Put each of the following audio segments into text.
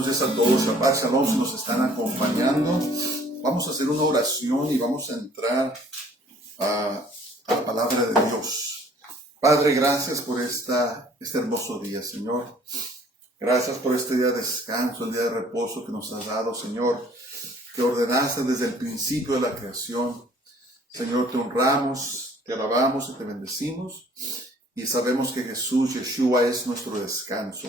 buenos días a todos. Shabbat Shalom, si nos están acompañando. Vamos a hacer una oración y vamos a entrar a la palabra de Dios. Padre, gracias por este hermoso día, Señor. Gracias por este día de descanso, el día de reposo que nos has dado, Señor, que ordenaste desde el principio de la creación. Señor, te honramos, te alabamos y te bendecimos. Y sabemos que Jesús, Yeshua, es nuestro descanso.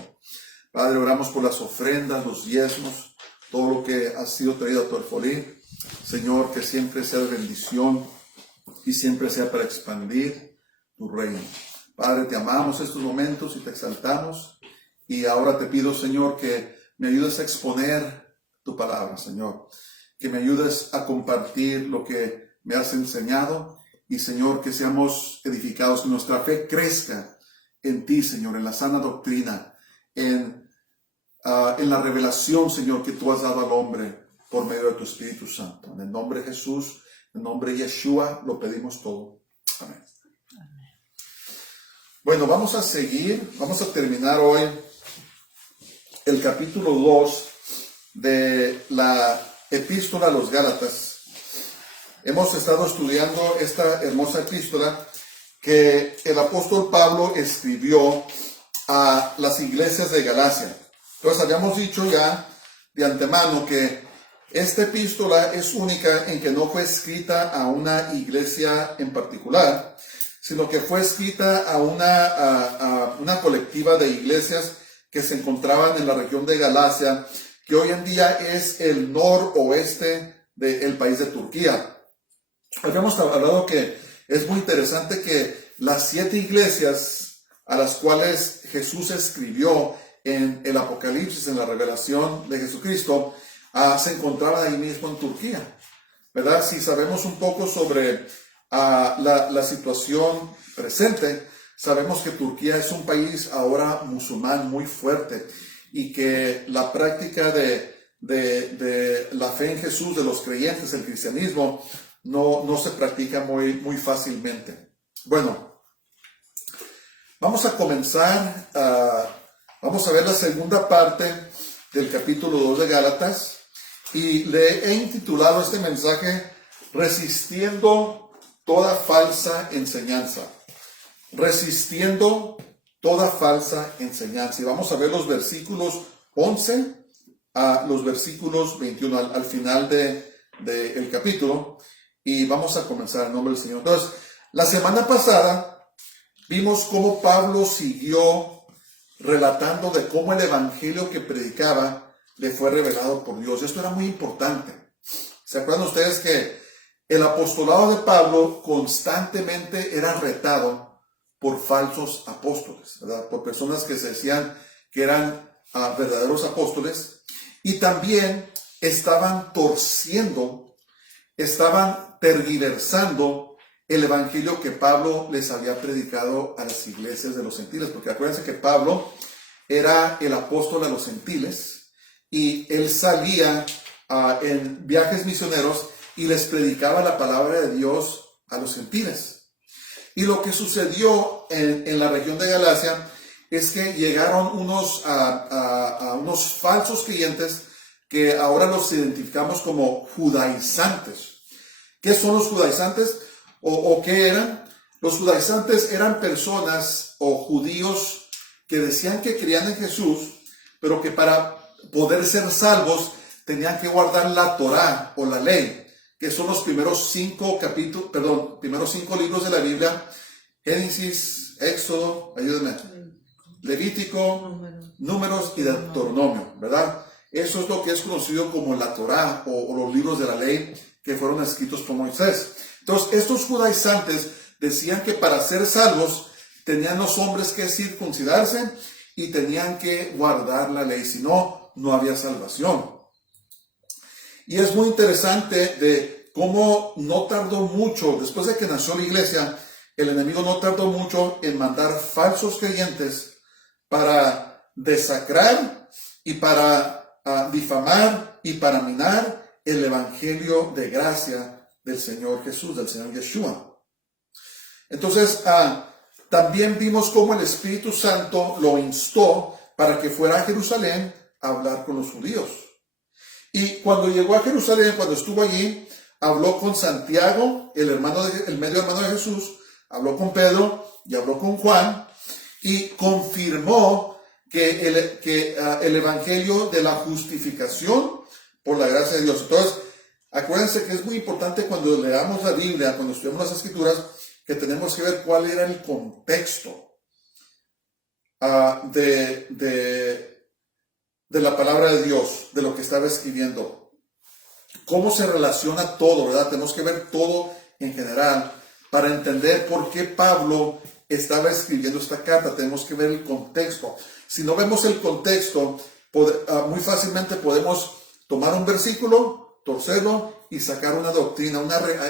Padre, oramos por las ofrendas, los diezmos, todo lo que ha sido traído a tu alfolí. Señor, que siempre sea de bendición y siempre sea para expandir tu reino. Padre, te amamos estos momentos y te exaltamos. Y ahora te pido, Señor, que me ayudes a exponer tu palabra, Señor. Que me ayudes a compartir lo que me has enseñado. Y, Señor, que seamos edificados, que nuestra fe crezca en ti, Señor, en la sana doctrina, en la revelación, Señor, que tú has dado al hombre por medio de tu Espíritu Santo. En el nombre de Jesús, en el nombre de Yeshua, lo pedimos todo. Amén. Bueno, vamos a seguir, vamos a terminar hoy el capítulo 2 de la Epístola a los Gálatas. Hemos estado estudiando esta hermosa epístola que el apóstol Pablo escribió a las iglesias de Galacia. Entonces habíamos dicho ya de antemano que esta epístola es única en que no fue escrita a una iglesia en particular, sino que fue escrita a una colectiva de iglesias que se encontraban en la región de Galacia, que hoy en día es el noroeste del país de Turquía. Habíamos hablado que es muy interesante que las 7 iglesias a las cuales Jesús escribió en el Apocalipsis, en la revelación de Jesucristo, se encontraban ahí mismo en Turquía, ¿verdad? Si sabemos un poco sobre la situación presente, sabemos que Turquía es un país ahora musulmán muy fuerte y que la práctica de la fe en Jesús, de los creyentes, el cristianismo, no se practica muy fácilmente. Bueno, vamos a comenzar, vamos a ver la segunda parte del capítulo 2 de Gálatas y le he intitulado este mensaje Resistiendo toda falsa enseñanza. Resistiendo toda falsa enseñanza. Y vamos a ver los versículos 11 a los versículos 21 al final del capítulo. Y vamos a comenzar en nombre del Señor. Entonces, la semana pasada vimos cómo Pablo siguió relatando de cómo el evangelio que predicaba le fue revelado por Dios. Esto era muy importante. ¿Se acuerdan ustedes que el apostolado de Pablo constantemente era retado por falsos apóstoles, ¿verdad? Por personas que se decían que eran verdaderos apóstoles y también estaban torciendo, estaban tergiversando el evangelio que Pablo les había predicado a las iglesias de los gentiles, porque acuérdense que Pablo era el apóstol a los gentiles y él salía en viajes misioneros y les predicaba la palabra de Dios a los gentiles. Y lo que sucedió en la región de Galacia es que llegaron unos falsos creyentes que ahora los identificamos como judaizantes. ¿Qué son los judaizantes? ¿O qué eran? Los judaizantes eran personas o judíos que decían que creían en Jesús, pero que para poder ser salvos tenían que guardar la Torá o la ley, que son los primeros 5 libros de la Biblia: Génesis, Éxodo, ayúdenme, Levítico, Números y Deuteronomio, ¿verdad? Eso es lo que es conocido como la Torá o los libros de la ley que fueron escritos por Moisés. Entonces, estos judaizantes decían que para ser salvos tenían los hombres que circuncidarse y tenían que guardar la ley, si no, no había salvación. Y es muy interesante de cómo no tardó mucho, después de que nació la iglesia, el enemigo no tardó mucho en mandar falsos creyentes para desacrar y para difamar y para minar el evangelio de gracia del Señor Jesús, del Señor Yeshua. Entonces, también vimos cómo el Espíritu Santo lo instó para que fuera a Jerusalén a hablar con los judíos. Y cuando llegó a Jerusalén, cuando estuvo allí, habló con Santiago, el medio hermano de Jesús, habló con Pedro y habló con Juan, y confirmó que el evangelio de la justificación por la gracia de Dios. Entonces, acuérdense que es muy importante cuando leamos la Biblia, cuando estudiamos las Escrituras, que tenemos que ver cuál era el contexto de la palabra de Dios, de lo que estaba escribiendo. Cómo se relaciona todo, ¿verdad? Tenemos que ver todo en general para entender por qué Pablo estaba escribiendo esta carta. Tenemos que ver el contexto. Si no vemos el contexto, muy fácilmente podemos tomar un versículo, torcerlo y sacar una doctrina.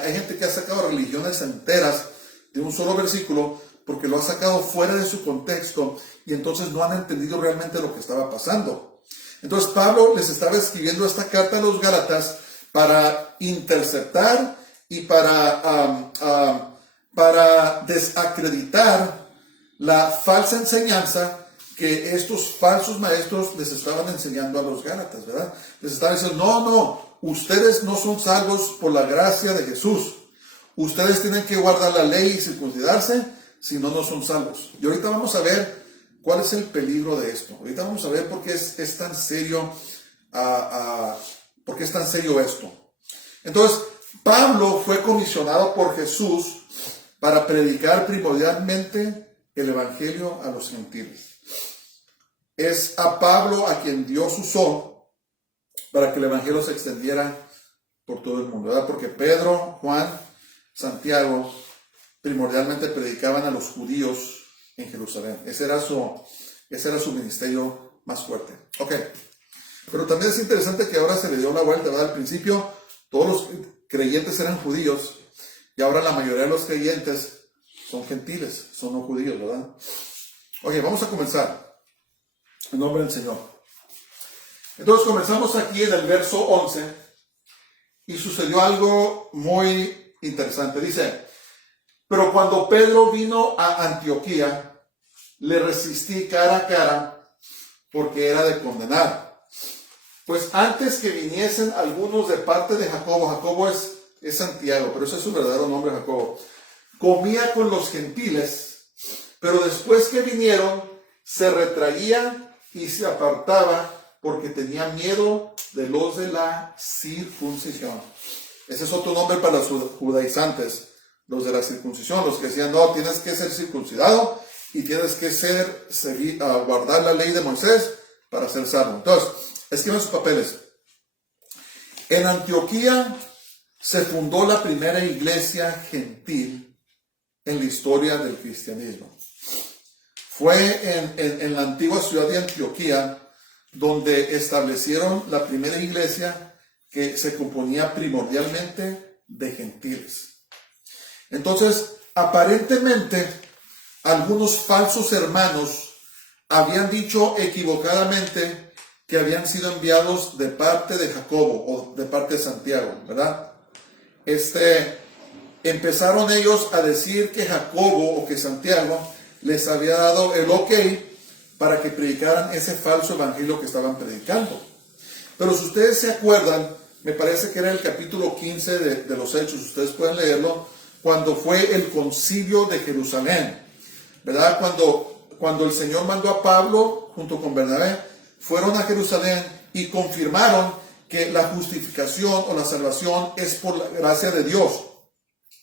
Hay gente que ha sacado religiones enteras de un solo versículo porque lo ha sacado fuera de su contexto y entonces no han entendido realmente lo que estaba pasando. Entonces Pablo les estaba escribiendo esta carta a los Gálatas para interceptar y para desacreditar la falsa enseñanza que estos falsos maestros les estaban enseñando a los Gálatas, ¿verdad? Les estaban diciendo, no, ustedes no son salvos por la gracia de Jesús. Ustedes tienen que guardar la ley y circuncidarse, si no, no son salvos. Y ahorita vamos a ver cuál es el peligro de esto. Ahorita vamos a ver por qué es tan serio, por qué es tan serio esto. Entonces, Pablo fue comisionado por Jesús para predicar primordialmente el evangelio a los gentiles. Es a Pablo a quien Dios usó para que el evangelio se extendiera por todo el mundo, ¿verdad? Porque Pedro, Juan, Santiago primordialmente predicaban a los judíos en Jerusalén. Ese era su ministerio más fuerte. Ok. Pero también es interesante que ahora se le dio la vuelta, ¿verdad? Al principio todos los creyentes eran judíos y ahora la mayoría de los creyentes son gentiles, son no judíos, ¿verdad? Ok, vamos a comenzar. En nombre del Señor. Entonces comenzamos aquí en el verso 11 y sucedió algo muy interesante. Dice, pero cuando Pedro vino a Antioquía, le resistí cara a cara porque era de condenar. Pues antes que viniesen algunos de parte de Jacobo, Jacobo es Santiago, pero ese es su verdadero nombre, Jacobo, comía con los gentiles, pero después que vinieron, se retraía y se apartaba porque tenía miedo de los de la circuncisión. Ese es otro nombre para los judaizantes, los de la circuncisión, los que decían, no, tienes que ser circuncidado y tienes que guardar la ley de Moisés para ser salvo. Entonces, escriban sus papeles. En Antioquía se fundó la primera iglesia gentil en la historia del cristianismo. Fue en la antigua ciudad de Antioquía donde establecieron la primera iglesia que se componía primordialmente de gentiles. Entonces, aparentemente, algunos falsos hermanos habían dicho equivocadamente que habían sido enviados de parte de Jacobo o de parte de Santiago, ¿verdad? Empezaron ellos a decir que Jacobo o que Santiago les había dado el ok para que predicaran ese falso evangelio que estaban predicando. Pero si ustedes se acuerdan, me parece que era el capítulo 15 de los Hechos, ustedes pueden leerlo, cuando fue el concilio de Jerusalén, ¿verdad? Cuando el Señor mandó a Pablo junto con Bernabé, fueron a Jerusalén y confirmaron que la justificación o la salvación es por la gracia de Dios.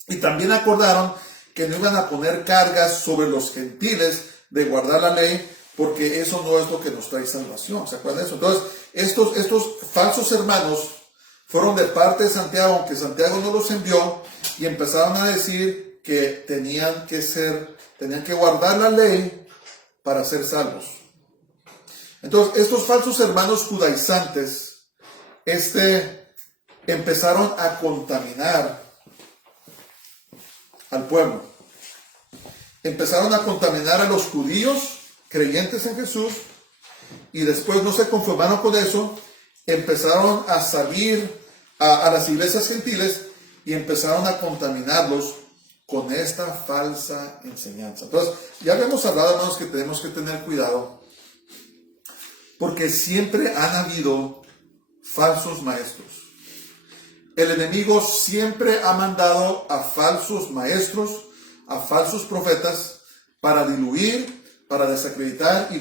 Y también acordaron que no iban a poner cargas sobre los gentiles de guardar la ley, porque eso no es lo que nos trae salvación. ¿Se acuerdan de eso? Entonces, estos falsos hermanos fueron de parte de Santiago, aunque Santiago no los envió, y empezaron a decir que tenían que guardar la ley para ser salvos. Entonces, estos falsos hermanos judaizantes, empezaron a contaminar al pueblo. Empezaron a contaminar a los judíos creyentes en Jesús y después no se conformaron con eso, empezaron a salir a las iglesias gentiles y empezaron a contaminarlos con esta falsa enseñanza. Entonces, ya habíamos hablado, hermanos, que tenemos que tener cuidado Porque siempre han habido falsos maestros. El enemigo siempre ha mandado a falsos maestros, a falsos profetas, para diluir, para desacreditar y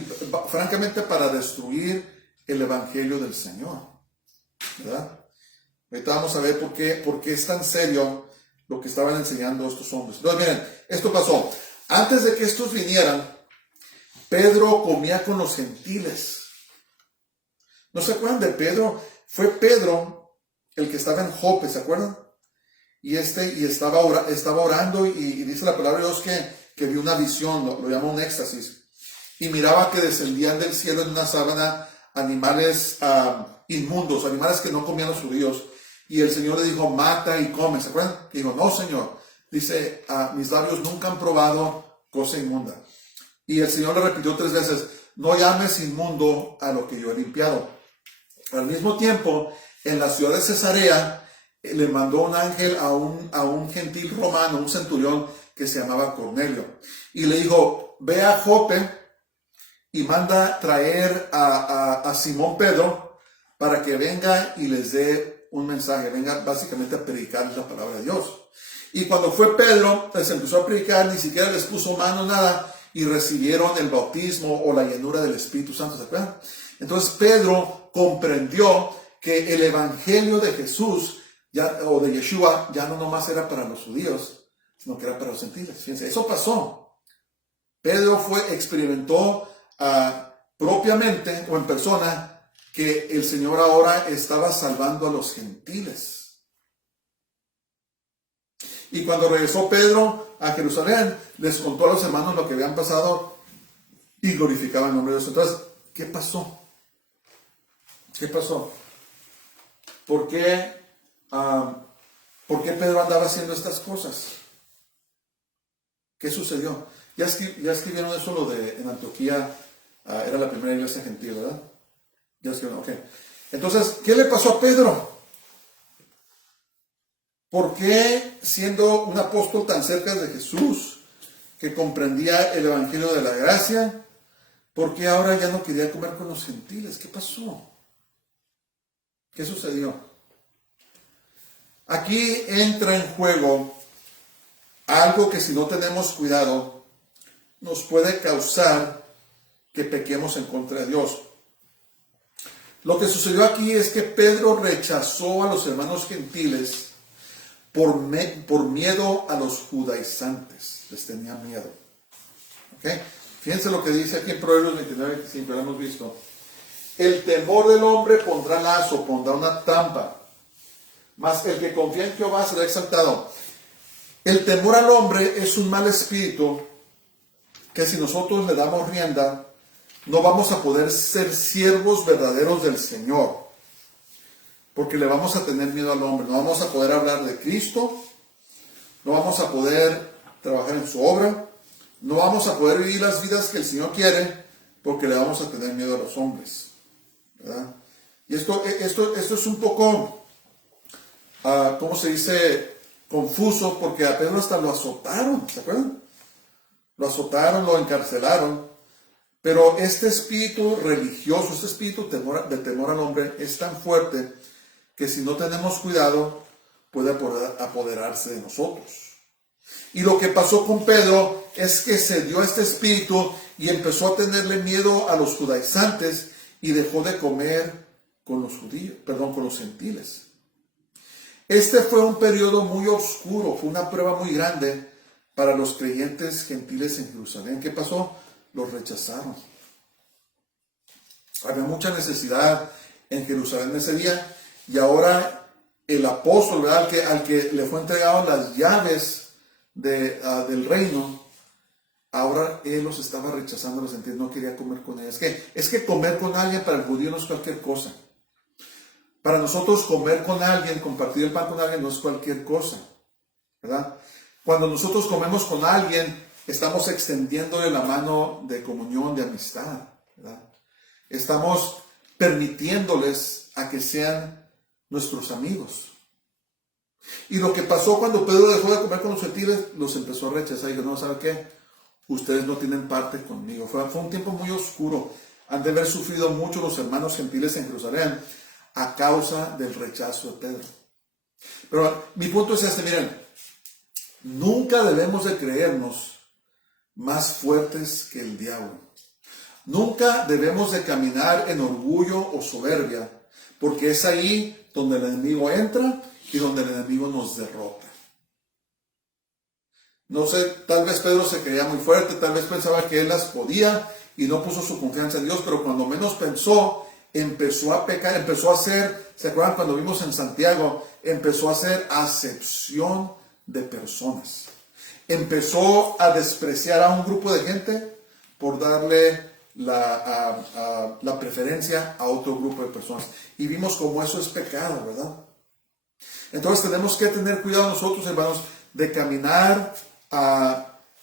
francamente para destruir el evangelio del Señor, ¿verdad? Ahorita vamos a ver por qué es tan serio lo que estaban enseñando estos hombres. Entonces, miren, esto pasó. Antes de que estos vinieran, Pedro comía con los gentiles. ¿No se acuerdan de Pedro? Fue Pedro el que estaba en Jope, ¿se acuerdan? Y estaba orando y dice la palabra de Dios que vio una visión, lo llama un éxtasis. Y miraba que descendían del cielo en una sábana animales inmundos, animales que no comían los judíos. Y el Señor le dijo, mata y come, ¿se acuerdan? Y dijo, no, Señor. Dice, mis labios nunca han probado cosa inmunda. Y el Señor le repitió 3 veces, no llames inmundo a lo que yo he limpiado. Al mismo tiempo, en la ciudad de Cesarea, le mandó un ángel a un gentil romano, un centurión que se llamaba Cornelio. Y le dijo, ve a Jope y manda traer a Simón Pedro para que venga y les dé un mensaje. Venga básicamente a predicarles la palabra de Dios. Y cuando fue Pedro, les empezó a predicar, ni siquiera les puso mano, nada, y recibieron el bautismo o la llenura del Espíritu Santo, ¿se acuerdan? Entonces Pedro comprendió que el evangelio de Jesús o de Yeshua ya no nomás era para los judíos, sino que era para los gentiles. Fíjense, eso pasó. Pedro experimentó propiamente o en persona que el Señor ahora estaba salvando a los gentiles. Y cuando regresó Pedro a Jerusalén, les contó a los hermanos lo que habían pasado y glorificaba el nombre de Dios. Entonces, ¿qué pasó? ¿Qué pasó? ¿Por qué Pedro andaba haciendo estas cosas? ¿Qué sucedió? Ya escribieron eso, en Antioquía, era la primera iglesia gentil, ¿verdad? Ya escribieron, ok. Entonces, ¿qué le pasó a Pedro? ¿Por qué, siendo un apóstol tan cerca de Jesús, que comprendía el evangelio de la gracia, por qué ahora ya no quería comer con los gentiles? ¿Qué pasó? ¿Qué sucedió? Aquí entra en juego algo que si no tenemos cuidado nos puede causar que pequemos en contra de Dios. Lo que sucedió aquí es que Pedro rechazó a los hermanos gentiles por miedo a los judaizantes. Les tenía miedo. ¿Okay? Fíjense lo que dice aquí en Proverbios 29:25, lo hemos visto. El temor del hombre pondrá lazo, pondrá una trampa, mas el que confía en Jehová será exaltado. El temor al hombre es un mal espíritu que si nosotros le damos rienda, no vamos a poder ser siervos verdaderos del Señor, porque le vamos a tener miedo al hombre. No vamos a poder hablar de Cristo, no vamos a poder trabajar en su obra, no vamos a poder vivir las vidas que el Señor quiere, porque le vamos a tener miedo a los hombres, ¿verdad? Y esto es un poco, ¿cómo se dice? Confuso, porque a Pedro hasta lo azotaron, ¿se acuerdan? Lo azotaron, lo encarcelaron, pero este espíritu religioso, este espíritu de temor al hombre es tan fuerte que si no tenemos cuidado puede apoderarse de nosotros. Y lo que pasó con Pedro es que se dio este espíritu y empezó a tenerle miedo a los judaizantes y dejó de comer con los gentiles. Este fue un periodo muy oscuro, fue una prueba muy grande para los creyentes gentiles en Jerusalén. ¿Qué pasó? Los rechazaron. Había mucha necesidad en Jerusalén ese día y ahora el apóstol, ¿verdad? Al que le fue entregado las llaves del reino, ahora él los estaba rechazando, los gentiles, no quería comer con ellos. Es que comer con alguien para el judío no es cualquier cosa. Para nosotros comer con alguien, compartir el pan con alguien no es cualquier cosa, ¿verdad? Cuando nosotros comemos con alguien, estamos extendiéndole la mano de comunión, de amistad, ¿verdad? Estamos permitiéndoles a que sean nuestros amigos. Y lo que pasó cuando Pedro dejó de comer con los gentiles, los empezó a rechazar y dijo, no, ¿sabe qué? Ustedes no tienen parte conmigo. Fue un tiempo muy oscuro. Han de haber sufrido mucho los hermanos gentiles en Jerusalén a causa del rechazo de Pedro. Pero mi punto es este, miren, nunca debemos de creernos más fuertes que el diablo. Nunca debemos de caminar en orgullo o soberbia, porque es ahí donde el enemigo entra y donde el enemigo nos derrota. No sé, tal vez Pedro se creía muy fuerte, tal vez pensaba que él las podía y no puso su confianza en Dios, pero cuando menos pensó, empezó a pecar, empezó a hacer, ¿se acuerdan cuando vimos en Santiago? Empezó a hacer acepción de personas. Empezó a despreciar a un grupo de gente por darle la preferencia a otro grupo de personas. Y vimos cómo eso es pecado, ¿verdad? Entonces tenemos que tener cuidado nosotros, hermanos, de caminar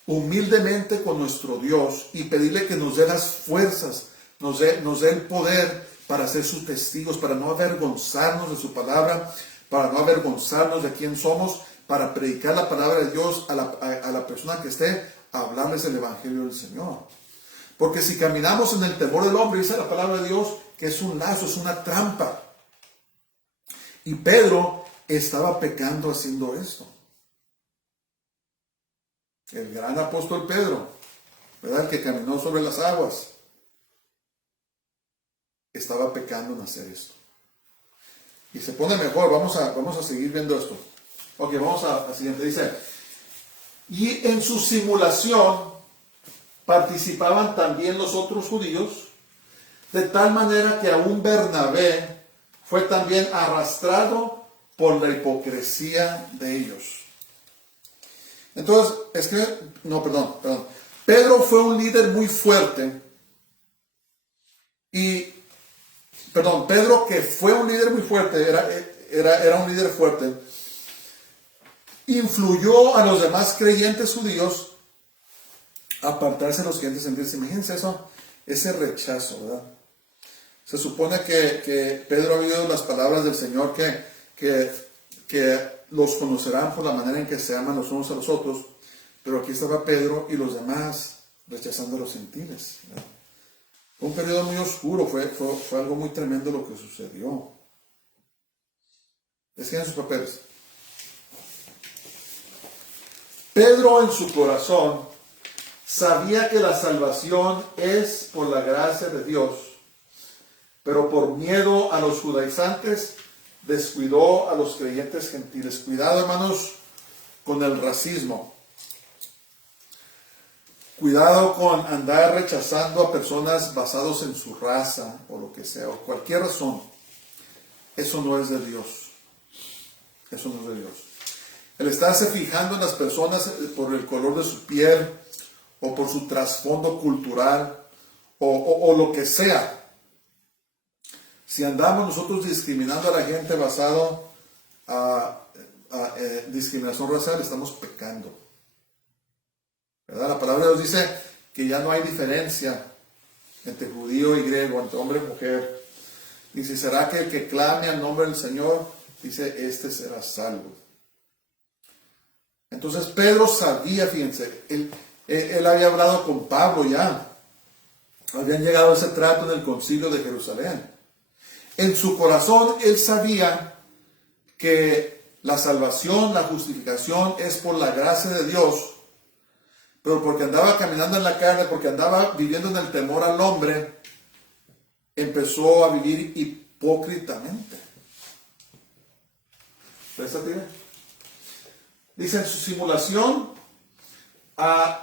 humildemente con nuestro Dios y pedirle que nos dé las fuerzas, nos dé el poder para ser sus testigos, para no avergonzarnos de su palabra, para no avergonzarnos de quién somos, para predicar la palabra de Dios a la persona que esté, a hablarles el evangelio del Señor. Porque si caminamos en el temor del hombre, dice la palabra de Dios, que es un lazo, es una trampa. Y Pedro estaba pecando haciendo esto. El gran apóstol Pedro, ¿verdad? El que caminó sobre las aguas, estaba pecando en hacer esto. Y se pone mejor, vamos a seguir viendo esto. Ok, vamos a siguiente. Dice, y en su simulación participaban también los otros judíos, de tal manera que aún Bernabé fue también arrastrado por la hipocresía de ellos. Entonces, Pedro fue un líder muy fuerte. Pedro, que fue un líder muy fuerte, era un líder fuerte, influyó a los demás creyentes judíos a apartarse de los creyentes gentiles. Imagínense eso, ese rechazo, ¿verdad? Se supone que Pedro ha oído las palabras del Señor que los conocerán por la manera en que se aman los unos a los otros, pero aquí estaba Pedro y los demás rechazando a los gentiles, ¿verdad? Fue un periodo muy oscuro, fue algo muy tremendo lo que sucedió. Escriban sus papeles. Pedro en su corazón sabía que la salvación es por la gracia de Dios, pero por miedo a los judaizantes descuidó a los creyentes gentiles. Cuidado, hermanos, con el racismo. Cuidado con andar rechazando a personas basados en su raza o lo que sea, o cualquier razón. Eso no es de Dios. Eso no es de Dios. El estarse fijando en las personas por el color de su piel o por su trasfondo cultural o lo que sea. Si andamos nosotros discriminando a la gente basado a discriminación racial, estamos pecando. ¿Verdad? La palabra de Dios dice que ya no hay diferencia entre judío y griego, entre hombre y mujer. Dice, ¿será que el que clame al nombre del Señor? Dice, este será salvo. Entonces Pedro sabía, fíjense, él había hablado con Pablo ya. Habían llegado a ese trato en el concilio de Jerusalén. En su corazón él sabía que la salvación, la justificación es por la gracia de Dios. Pero porque andaba caminando en la carne, porque andaba viviendo en el temor al hombre, empezó a vivir hipócritamente. Préstate. Dice en su simulación,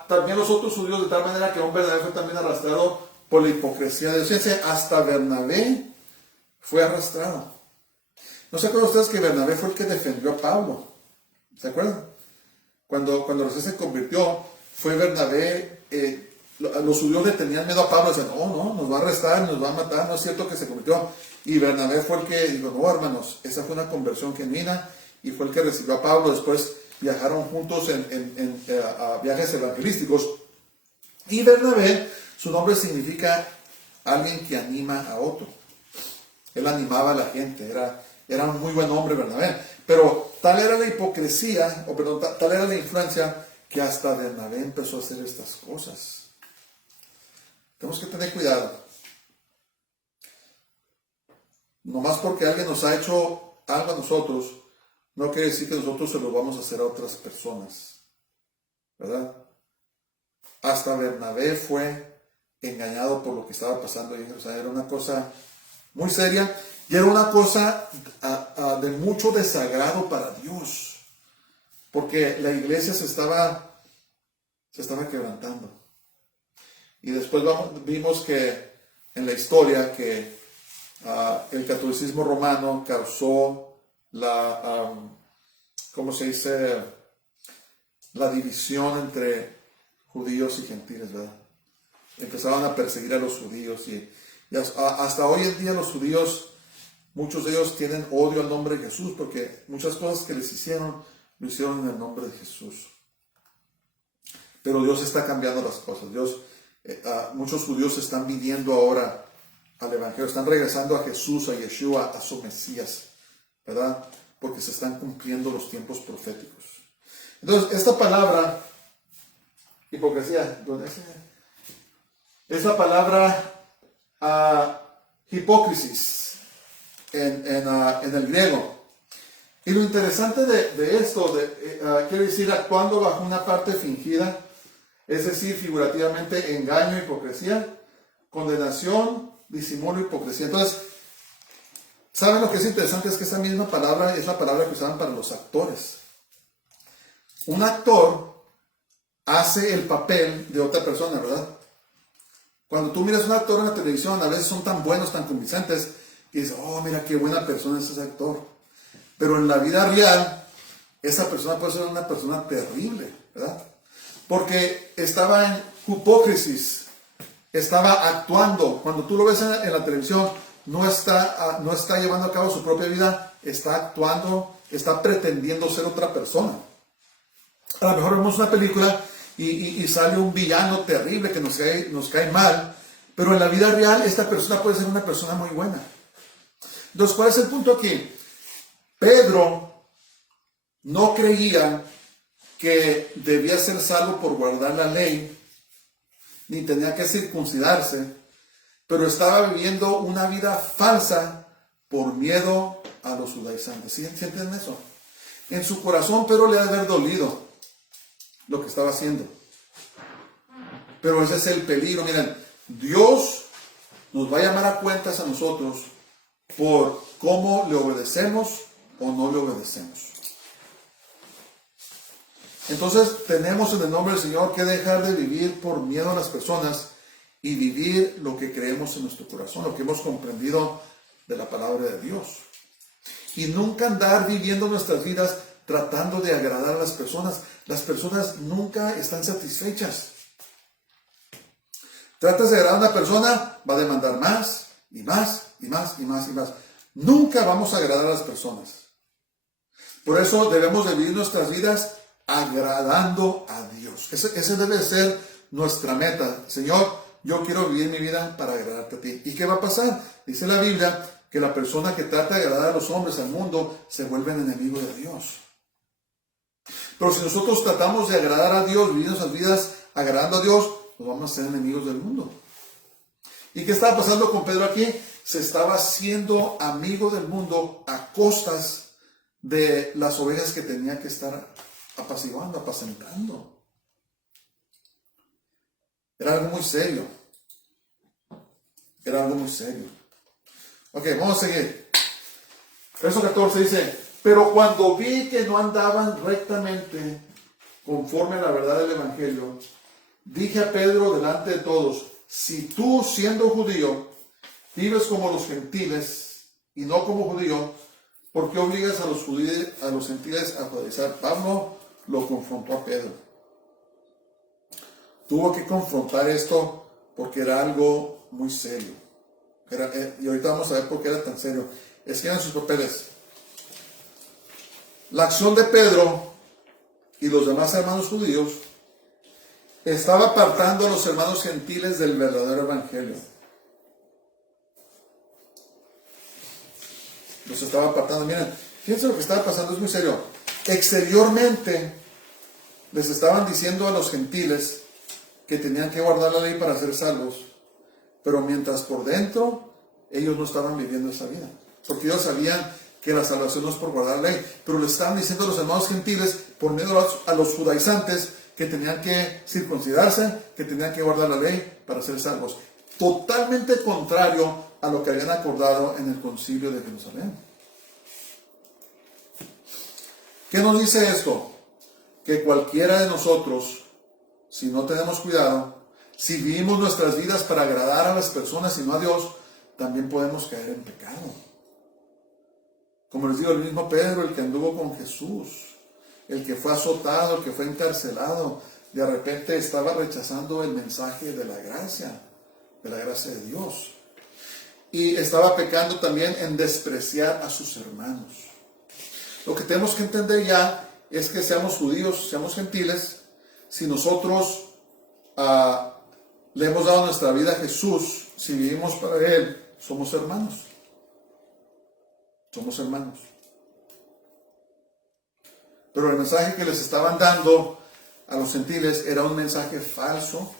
también los otros judíos, de tal manera que un Bernabé fue también arrastrado por la hipocresía de Dios. Hasta Bernabé fue arrastrado. ¿No se acuerdan ustedes que Bernabé fue el que defendió a Pablo? ¿Se acuerdan? Cuando recién se convirtió, fue Bernabé, los judíos le tenían miedo a Pablo, decían, no, nos va a arrestar, nos va a matar, no es cierto que se convirtió. Y Bernabé fue el que dijo, no, hermanos, esa fue una conversión genuina, y fue el que recibió a Pablo. Después viajaron juntos a viajes evangelísticos. Y Bernabé, su nombre significa alguien que anima a otro. Él animaba a la gente, era un muy buen hombre Bernabé. Pero tal era la hipocresía, tal era la influencia, que hasta Bernabé empezó a hacer estas cosas. Tenemos que tener cuidado. Nomás porque alguien nos ha hecho algo a nosotros, no quiere decir que nosotros se lo vamos a hacer a otras personas, ¿verdad? Hasta Bernabé fue engañado por lo que estaba pasando ahí. O sea, era una cosa muy seria y era una cosa de mucho desagrado para Dios, porque la iglesia se estaba quebrantando. Y después vimos que en la historia que el catolicismo romano causó ¿cómo se dice? La división entre judíos y gentiles, ¿verdad? Empezaban a perseguir a los judíos y hasta hoy en día los judíos, muchos de ellos tienen odio al nombre de Jesús porque muchas cosas que les hicieron, lo hicieron en el nombre de Jesús. Pero Dios está cambiando las cosas. Muchos judíos están viniendo ahora al Evangelio, están regresando a Jesús, a Yeshua, a su Mesías, ¿verdad? Porque se están cumpliendo los tiempos proféticos. Entonces, esta palabra, hipocresía, es la palabra hipócrisis en el griego. Y lo interesante de esto, quiere decir actuando bajo una parte fingida, es decir, figurativamente engaño, hipocresía, condenación, disimulo, hipocresía. Entonces, ¿saben lo que es interesante? Es que esta misma palabra es la palabra que usaban para los actores. Un actor hace el papel de otra persona, ¿verdad? Cuando tú miras a un actor en la televisión, a veces son tan buenos, tan convincentes, y dices, oh, mira qué buena persona es ese actor. Pero en la vida real, esa persona puede ser una persona terrible, ¿verdad? Porque estaba en hipócrisis, estaba actuando. Cuando tú lo ves en la televisión, no está llevando a cabo su propia vida, está actuando, está pretendiendo ser otra persona. A lo mejor vemos una película y sale un villano terrible que nos cae mal, pero en la vida real esta persona puede ser una persona muy buena. Entonces, ¿cuál es el punto aquí? Pedro no creía que debía ser salvo por guardar la ley, ni tenía que circuncidarse, pero estaba viviendo una vida falsa por miedo a los judaizantes. ¿Sí entienden eso? En su corazón Pedro le ha de haber dolido lo que estaba haciendo. Pero ese es el peligro. Miren, Dios nos va a llamar a cuentas a nosotros por cómo le obedecemos o no le obedecemos. Entonces tenemos en el nombre del Señor que dejar de vivir por miedo a las personas y vivir lo que creemos en nuestro corazón, lo que hemos comprendido de la palabra de Dios. Y nunca andar viviendo nuestras vidas tratando de agradar a las personas. Las personas nunca están satisfechas. Tratas de agradar a una persona, va a demandar más y más y más y más y más. Nunca vamos a agradar a las personas. Por eso debemos de vivir nuestras vidas agradando a Dios. Ese debe ser nuestra meta. Señor, yo quiero vivir mi vida para agradarte a ti. ¿Y qué va a pasar? Dice la Biblia que la persona que trata de agradar a los hombres, al mundo, se vuelve enemigo de Dios. Pero si nosotros tratamos de agradar a Dios, vivir nuestras vidas agradando a Dios, nos vamos a ser enemigos del mundo. ¿Y qué estaba pasando con Pedro aquí? Se estaba haciendo amigo del mundo a costas de las ovejas que tenía que estar apaciguando, apacentando. Era algo muy serio. Era algo muy serio. Ok, vamos a seguir. Verso 14 dice, pero cuando vi que no andaban rectamente conforme a la verdad del Evangelio, dije a Pedro delante de todos, si tú siendo judío vives como los gentiles y no como judío, ¿por qué obligas a los gentiles a judaizar? Pablo lo confrontó a Pedro. Tuvo que confrontar esto porque era algo muy serio. Y ahorita vamos a ver por qué era tan serio. Escriban sus papeles. La acción de Pedro y los demás hermanos judíos estaba apartando a los hermanos gentiles del verdadero evangelio. Los estaba apartando. Miren, fíjense lo que estaba pasando, es muy serio. Exteriormente les estaban diciendo a los gentiles que tenían que guardar la ley para ser salvos, pero mientras por dentro ellos no estaban viviendo esa vida. porque ellos sabían que la salvación no es por guardar la ley, pero le estaban diciendo a los hermanos gentiles, por medio a los judaizantes, que tenían que circuncidarse, que tenían que guardar la ley para ser salvos. Totalmente contrario a lo que habían acordado en el concilio de Jerusalén. ¿Qué nos dice esto? Que cualquiera de nosotros, si no tenemos cuidado, si vivimos nuestras vidas para agradar a las personas y no a Dios, también podemos caer en pecado. Como les digo, el mismo Pedro, el que anduvo con Jesús, el que fue azotado, el que fue encarcelado, de repente estaba rechazando el mensaje de la gracia de Dios. Y estaba pecando también en despreciar a sus hermanos. Lo que tenemos que entender ya es que seamos judíos, seamos gentiles, si nosotros le hemos dado nuestra vida a Jesús, si vivimos para Él, somos hermanos. Somos hermanos. Pero el mensaje que les estaban dando a los gentiles era un mensaje falso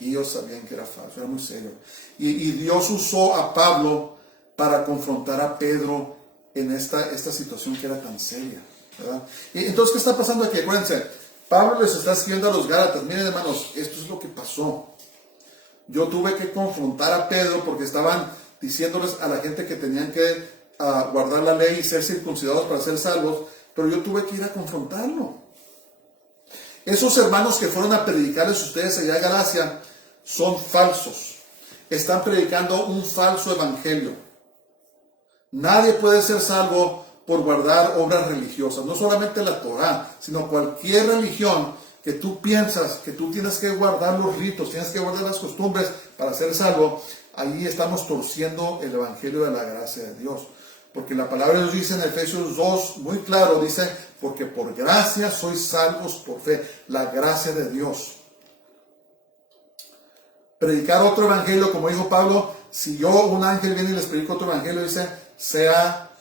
y ellos sabían que era falso, era muy serio. Y Dios usó a Pablo para confrontar a Pedro en esta situación que era tan seria, ¿verdad? Y entonces, ¿qué está pasando aquí? Acuérdense, Pablo les está escribiendo a los Gálatas, miren hermanos, esto es lo que pasó. Yo tuve que confrontar a Pedro porque estaban diciéndoles a la gente que tenían que guardar la ley y ser circuncidados para ser salvos, pero yo tuve que ir a confrontarlo. Esos hermanos que fueron a predicarles a ustedes allá en Galacia son falsos. Están predicando un falso evangelio. Nadie puede ser salvo por guardar obras religiosas. No solamente la Torá, sino cualquier religión que tú piensas que tú tienes que guardar los ritos, tienes que guardar las costumbres para ser salvo. Ahí estamos torciendo el evangelio de la gracia de Dios. Porque la palabra de Dios dice en Efesios 2, muy claro, dice, porque por gracia sois salvos por fe, la gracia de Dios. Predicar otro evangelio, como dijo Pablo, si un ángel viene y les predico otro evangelio, dice, sea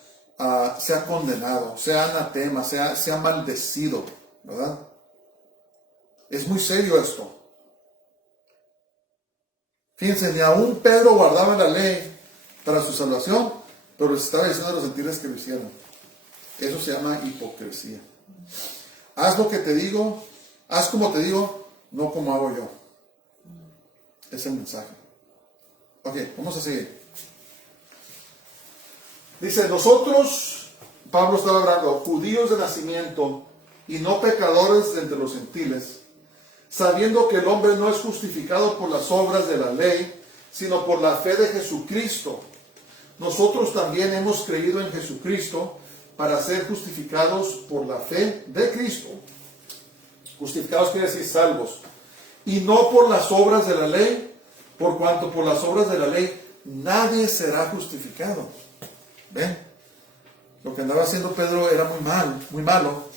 condenado, sea anatema, sea maldecido, ¿verdad? Es muy serio esto. Fíjense, ni aún Pedro guardaba la ley para su salvación, pero les estaba diciendo a los gentiles que lo hicieran. Eso se llama hipocresía. Haz lo que te digo, haz como te digo, no como hago yo. Es el mensaje. Ok, vamos a seguir. Dice, nosotros, Pablo estaba hablando, judíos de nacimiento y no pecadores de entre los gentiles, sabiendo que el hombre no es justificado por las obras de la ley, sino por la fe de Jesucristo. Nosotros también hemos creído en Jesucristo para ser justificados por la fe de Cristo. Justificados quiere decir salvos. Y no por las obras de la ley, por cuanto por las obras de la ley nadie será justificado. ¿Ven? Lo que andaba haciendo Pedro era muy malo,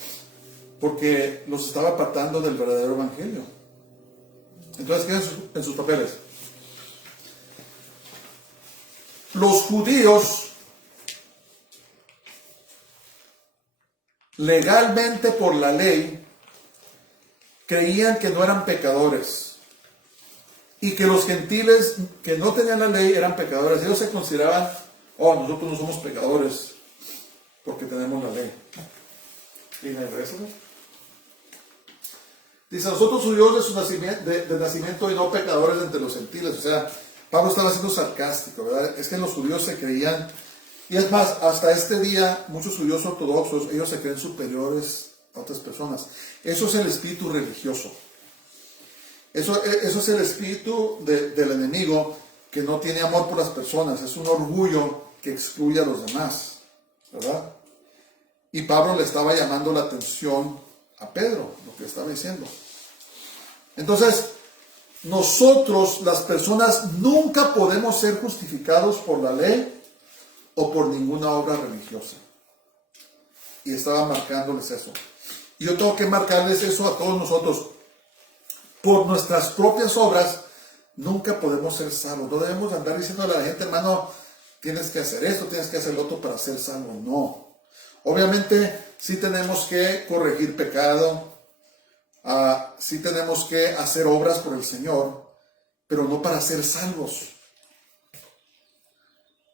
porque los estaba apartando del verdadero evangelio. Entonces, ¿qué en sus papeles? Los judíos, legalmente por la ley, creían que no eran pecadores y que los gentiles que no tenían la ley eran pecadores. Ellos se consideraban, nosotros no somos pecadores porque tenemos la ley. ¿Y en el resto? Dice, nosotros judíos de nacimiento y no pecadores entre los gentiles. O sea, Pablo estaba siendo sarcástico, ¿verdad? Es que los judíos se creían, y es más, hasta este día, muchos judíos ortodoxos, ellos se creen superiores a otras personas. Eso es el espíritu religioso. Eso es el espíritu del enemigo que no tiene amor por las personas. Es un orgullo que excluye a los demás, ¿verdad? Y Pablo le estaba llamando la atención a Pedro, lo que estaba diciendo. Entonces, nosotros, las personas, nunca podemos ser justificados por la ley o por ninguna obra religiosa. Y estaba marcándoles eso. Y yo tengo que marcarles eso a todos nosotros. Por nuestras propias obras, nunca podemos ser salvos. No debemos andar diciéndole a la gente, hermano, tienes que hacer esto, tienes que hacer lo otro para ser salvo. No. Obviamente, sí tenemos que corregir pecado, sí tenemos que hacer obras por el Señor, pero no para ser salvos.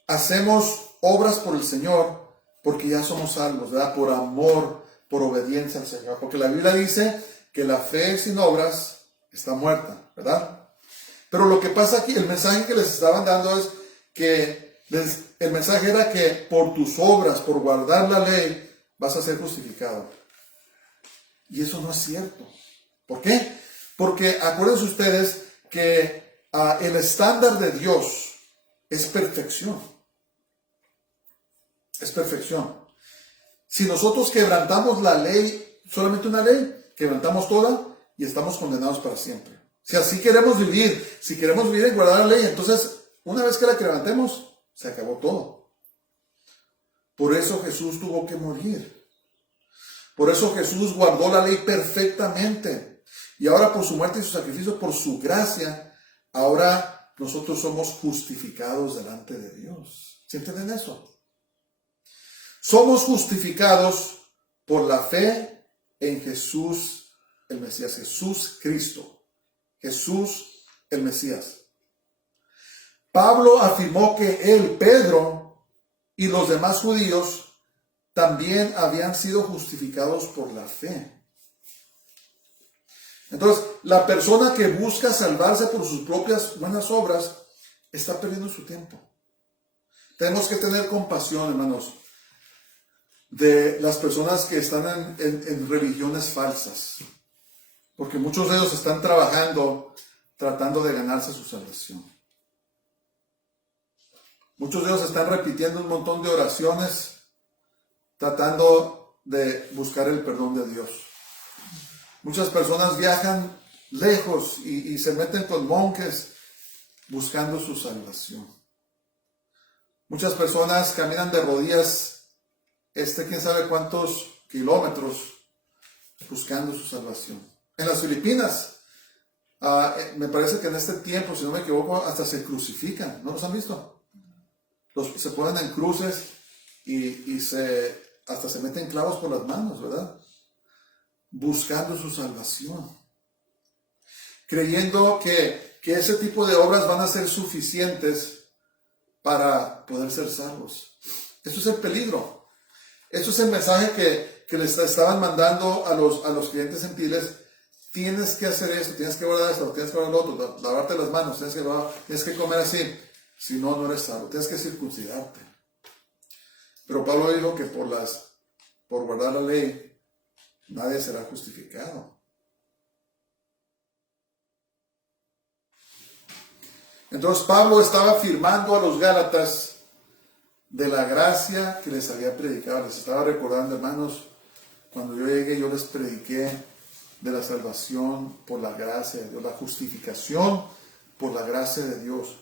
Hacemos obras por el Señor porque ya somos salvos, ¿verdad? Por amor, por obediencia al Señor. Porque la Biblia dice que la fe sin obras está muerta, ¿verdad? Pero lo que pasa aquí, el mensaje que les estaban dando es que el mensaje era que por tus obras, por guardar la ley, vas a ser justificado. Y eso no es cierto. ¿Por qué? Porque acuérdense ustedes que el estándar de Dios es perfección. Es perfección. Si nosotros quebrantamos la ley, solamente una ley, quebrantamos toda y estamos condenados para siempre. Si así queremos vivir, si queremos vivir en guardar la ley, entonces una vez que la quebrantemos, se acabó todo. Por eso Jesús tuvo que morir. Por eso Jesús guardó la ley perfectamente. Y ahora por su muerte y su sacrificio, por su gracia, ahora nosotros somos justificados delante de Dios. ¿Sí entienden eso? Somos justificados por la fe en Jesús el Mesías, Jesús Cristo, Jesús el Mesías. Pablo afirmó que él, Pedro, y los demás judíos también habían sido justificados por la fe. Entonces, la persona que busca salvarse por sus propias buenas obras está perdiendo su tiempo. Tenemos que tener compasión, hermanos, de las personas que están en religiones falsas, porque muchos de ellos están trabajando, tratando de ganarse su salvación. Muchos de ellos están repitiendo un montón de oraciones, tratando de buscar el perdón de Dios. Muchas personas viajan lejos y se meten con monjes buscando su salvación. Muchas personas caminan de rodillas quién sabe cuántos kilómetros buscando su salvación. En las Filipinas, me parece que en este tiempo, si no me equivoco, hasta se crucifican. ¿No los han visto? Se ponen en cruces y hasta se meten clavos por las manos, ¿verdad? Buscando su salvación. Creyendo que ese tipo de obras van a ser suficientes para poder ser salvos. Eso es el peligro. Eso es el mensaje que les estaban mandando a los creyentes gentiles. Tienes que hacer esto, tienes que guardar esto, tienes que guardar lo otro, lavarte las manos, tienes que comer así. Si no, no eres salvo. Tienes que circuncidarte. Pero Pablo dijo que por guardar la ley, nadie será justificado. Entonces Pablo estaba afirmando a los Gálatas de la gracia que les había predicado. Les estaba recordando, hermanos, cuando yo llegué, yo les prediqué de la salvación por la gracia de Dios, la justificación por la gracia de Dios.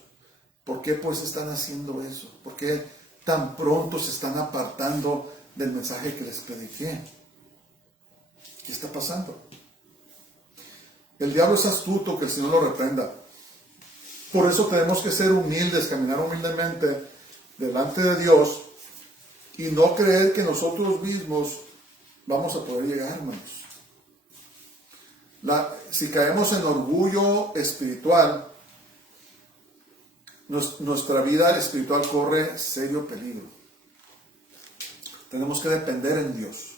¿Por qué pues están haciendo eso? ¿Por qué tan pronto se están apartando del mensaje que les prediqué? ¿Qué está pasando? El diablo es astuto, que el Señor lo reprenda. Por eso tenemos que ser humildes, caminar humildemente delante de Dios y no creer que nosotros mismos vamos a poder llegar, hermanos. Si caemos en orgullo espiritual, nuestra vida espiritual corre serio peligro. Tenemos que depender en Dios.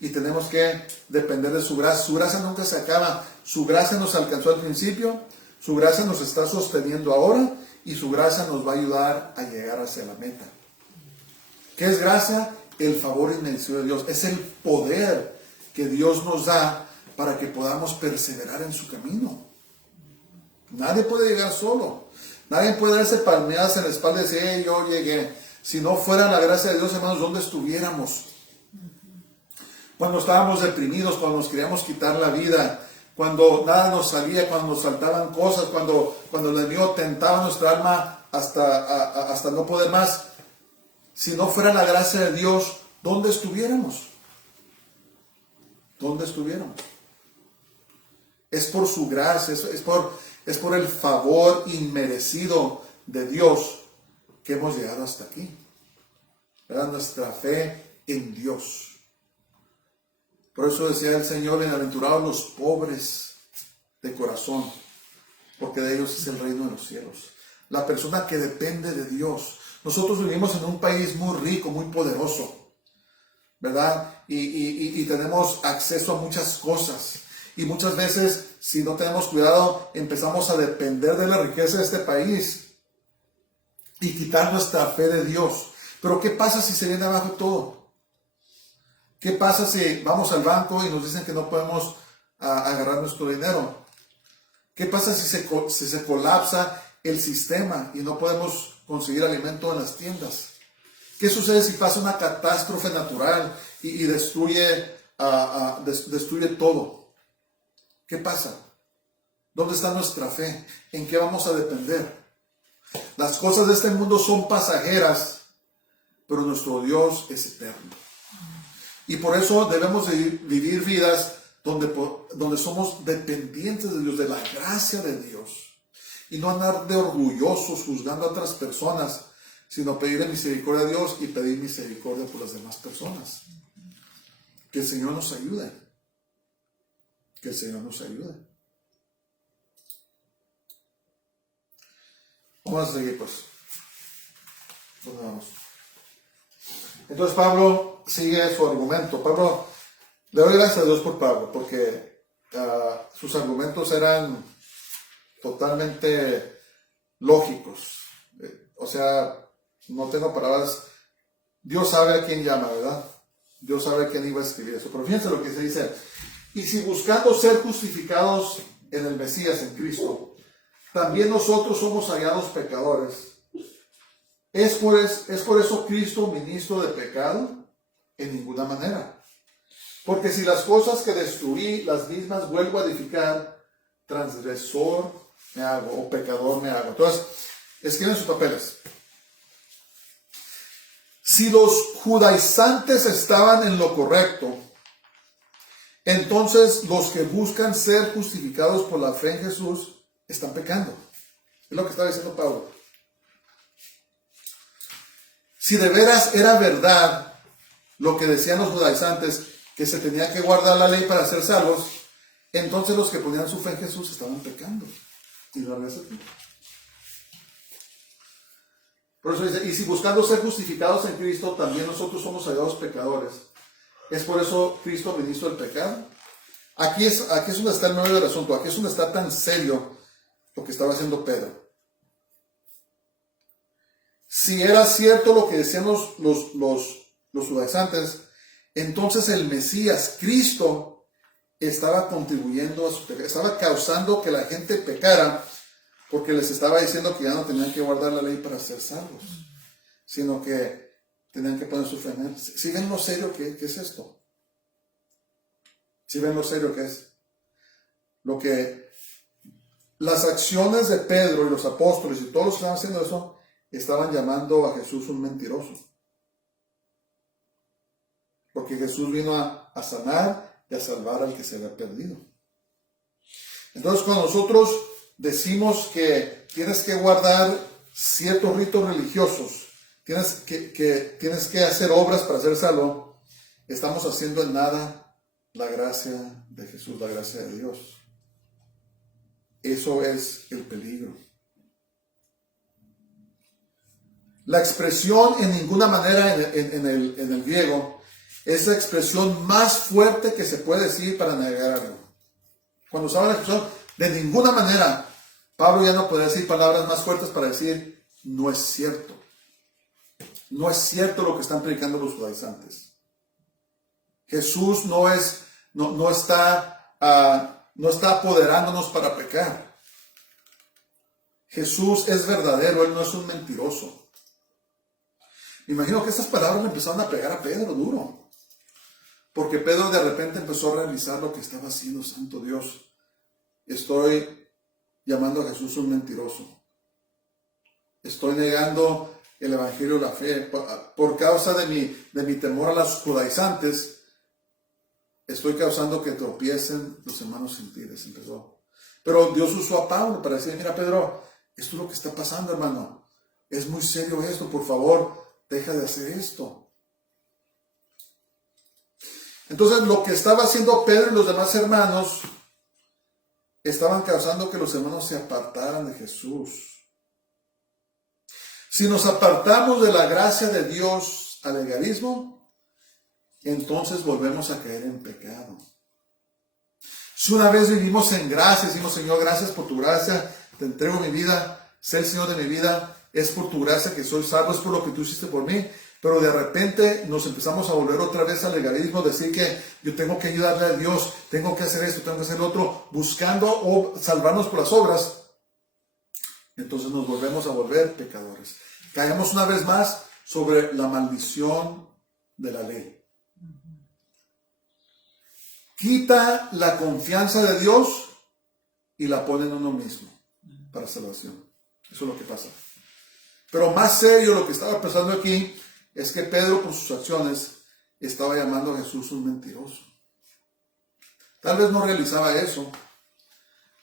Y tenemos que depender de su gracia. Su gracia nunca se acaba. Su gracia nos alcanzó al principio. Su gracia nos está sosteniendo ahora. Y su gracia nos va a ayudar a llegar hacia la meta. ¿Qué es gracia? El favor inmerecido de Dios. Es el poder que Dios nos da para que podamos perseverar en su camino. Nadie puede llegar solo. Nadie puede darse palmeadas en la espalda y decir, hey, yo llegué. Si no fuera la gracia de Dios, hermanos, ¿dónde estuviéramos? Cuando estábamos deprimidos, cuando nos queríamos quitar la vida, cuando nada nos salía, cuando nos faltaban cosas, cuando el enemigo tentaba nuestra alma hasta no poder más. Si no fuera la gracia de Dios, ¿dónde estuviéramos? ¿Dónde estuviéramos? Es por su gracia, es por el favor inmerecido de Dios que hemos llegado hasta aquí. ¿Verdad? Nuestra fe en Dios. Por eso decía el Señor, bienaventurados los pobres de corazón, porque de ellos es el reino de los cielos. La persona que depende de Dios. Nosotros vivimos en un país muy rico, muy poderoso, ¿verdad? Y tenemos acceso a muchas cosas. Y muchas veces, si no tenemos cuidado, empezamos a depender de la riqueza de este país y quitar nuestra fe de Dios. Pero ¿qué pasa si se viene abajo todo? ¿Qué pasa si vamos al banco y nos dicen que no podemos agarrar nuestro dinero? ¿Qué pasa si se colapsa el sistema y no podemos conseguir alimento en las tiendas? ¿Qué sucede si pasa una catástrofe natural y destruye todo? ¿Qué pasa? ¿Dónde está nuestra fe? ¿En qué vamos a depender? Las cosas de este mundo son pasajeras, pero nuestro Dios es eterno. Y por eso debemos de vivir vidas donde somos dependientes de Dios, de la gracia de Dios. Y no andar de orgullosos juzgando a otras personas, sino pedirle misericordia a Dios y pedir misericordia por las demás personas. Que el Señor nos ayude. Que el Señor nos ayude. Vamos a seguir, pues. ¿Dónde vamos? Entonces Pablo sigue su argumento. Pablo, le doy gracias a Dios por Pablo, porque sus argumentos eran totalmente lógicos. O sea, no tengo palabras. Dios sabe a quién llama, ¿verdad? Dios sabe a quién iba a escribir eso. Pero fíjense lo que se dice. Y si buscando ser justificados en el Mesías, en Cristo, también nosotros somos hallados pecadores, ¿es por eso Cristo ministro de pecado? En ninguna manera. Porque si las cosas que destruí, las mismas vuelvo a edificar, transgresor me hago, o pecador me hago. Entonces, escriben sus papeles. Si los judaizantes estaban en lo correcto, entonces los que buscan ser justificados por la fe en Jesús están pecando. Es lo que estaba diciendo Pablo. Si de veras era verdad lo que decían los judaizantes, que se tenía que guardar la ley para ser salvos, entonces los que ponían su fe en Jesús estaban pecando. Y no había sentido. Por eso dice, y si buscando ser justificados en Cristo, también nosotros somos hallados pecadores. ¿Es por eso Cristo ministro del pecado? Aquí es donde está el meollo del asunto. Aquí es donde está tan serio lo que estaba haciendo Pedro. Si era cierto lo que decían los judaizantes, entonces el Mesías, Cristo, estaba contribuyendo a su pecado, estaba causando que la gente pecara, porque les estaba diciendo que ya no tenían que guardar la ley para ser salvos, sino que tenían que poner su fe en él. ¿Sí ven lo serio que es esto? ¿Sí ven lo serio que es? Lo que las acciones de Pedro y los apóstoles y todos los que estaban haciendo eso, estaban llamando a Jesús un mentiroso. Porque Jesús vino a sanar y a salvar al que se había perdido. Entonces, cuando nosotros decimos que tienes que guardar ciertos ritos religiosos, tienes que hacer obras para ser salvo, estamos haciendo en nada la gracia de Jesús, la gracia de Dios. Eso es el peligro. La expresión en ninguna manera en el griego es la expresión más fuerte que se puede decir para negar algo. Cuando usaba la expresión de ninguna manera, Pablo ya no podía decir palabras más fuertes para decir no es cierto. No es cierto lo que están predicando los judaizantes. Jesús no está apoderándonos para pecar. Jesús es verdadero, Él no es un mentiroso. Me imagino que estas palabras le empezaron a pegar a Pedro duro. Porque Pedro de repente empezó a realizar lo que estaba haciendo, santo Dios. Estoy llamando a Jesús un mentiroso. Estoy negando el evangelio de la fe. Por causa de mi temor a los judaizantes, estoy causando que tropiecen los hermanos gentiles. Empezó. Pero Dios usó a Pablo para decir, mira Pedro, esto es lo que está pasando, hermano. Es muy serio esto, por favor, deja de hacer esto. Entonces, lo que estaba haciendo Pedro y los demás hermanos estaban causando que los hermanos se apartaran de Jesús. Si nos apartamos de la gracia de Dios al legalismo, entonces volvemos a caer en pecado. Si una vez vivimos en gracia, decimos, Señor, gracias por tu gracia, te entrego mi vida, sé el Señor de mi vida, es por tu gracia que soy salvo, es por lo que tú hiciste por mí, pero de repente nos empezamos a volver otra vez al legalismo, decir que yo tengo que ayudarle a Dios, tengo que hacer esto, tengo que hacer lo otro, buscando o salvarnos por las obras, entonces nos volvemos a volver pecadores. Caemos una vez más sobre la maldición de la ley. Quita la confianza de Dios y la pone en uno mismo para salvación. Eso es lo que pasa. Pero más serio lo que estaba pasando aquí es que Pedro, por sus acciones, estaba llamando a Jesús un mentiroso. Tal vez no realizaba eso,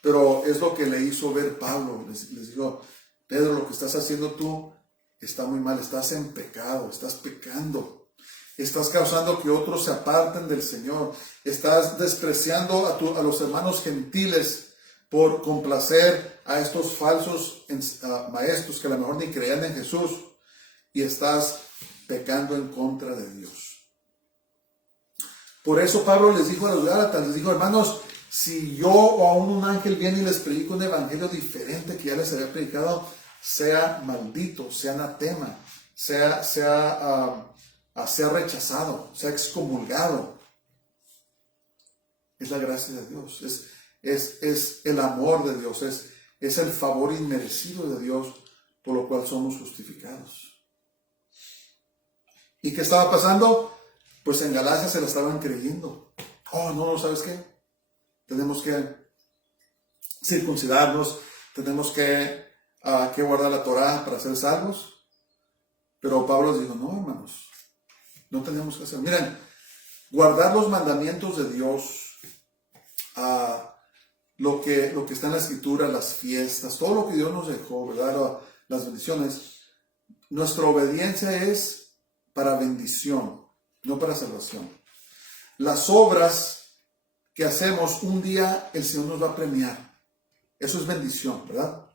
pero es lo que le hizo ver Pablo. Les dijo, Pedro, lo que estás haciendo tú está muy mal, estás en pecado, estás pecando. Estás causando que otros se aparten del Señor. Estás despreciando a los hermanos gentiles por complacer a estos falsos maestros que a lo mejor ni creían en Jesús. Y estás pecando en contra de Dios. Por eso Pablo les dijo a los Gálatas, les dijo, hermanos, si yo o aún un ángel viene y les predico un evangelio diferente que ya les había predicado, sea maldito, sea anatema, sea rechazado, sea excomulgado. Es la gracia de Dios, es el amor de Dios, es el favor inmerecido de Dios por lo cual somos justificados. ¿Y qué estaba pasando? Pues en Galacia se la estaban creyendo. Oh, no, ¿sabes qué? Tenemos que circuncidarnos, tenemos que guardar la Torá para ser salvos. Pero Pablo les dijo, no, hermanos, no tenemos que hacer. Miren, guardar los mandamientos de Dios, lo que está en la Escritura, las fiestas, todo lo que Dios nos dejó, ¿verdad? Las bendiciones. Nuestra obediencia es para bendición, no para salvación. Las obras que hacemos, un día el Señor nos va a premiar. Eso es bendición, ¿verdad?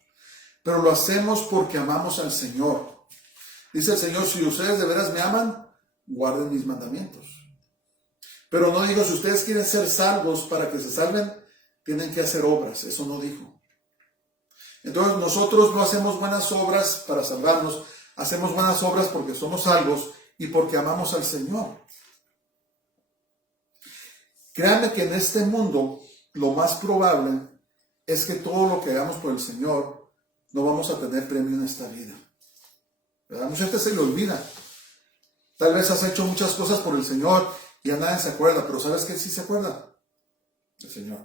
Pero lo hacemos porque amamos al Señor. Dice el Señor, si ustedes de veras me aman, guarden mis mandamientos. Pero no digo, si ustedes quieren ser salvos, para que se salven, tienen que hacer obras. Eso no dijo. Entonces nosotros no hacemos buenas obras para salvarnos, hacemos buenas obras porque somos salvos y porque amamos al Señor. Créanme que en este mundo lo más probable es que todo lo que hagamos por el Señor no vamos a tener premio en esta vida, ¿verdad? Mucha gente se le olvida. Tal vez has hecho muchas cosas por el Señor y a nadie se acuerda, pero ¿sabes qué? Sí se acuerda el Señor.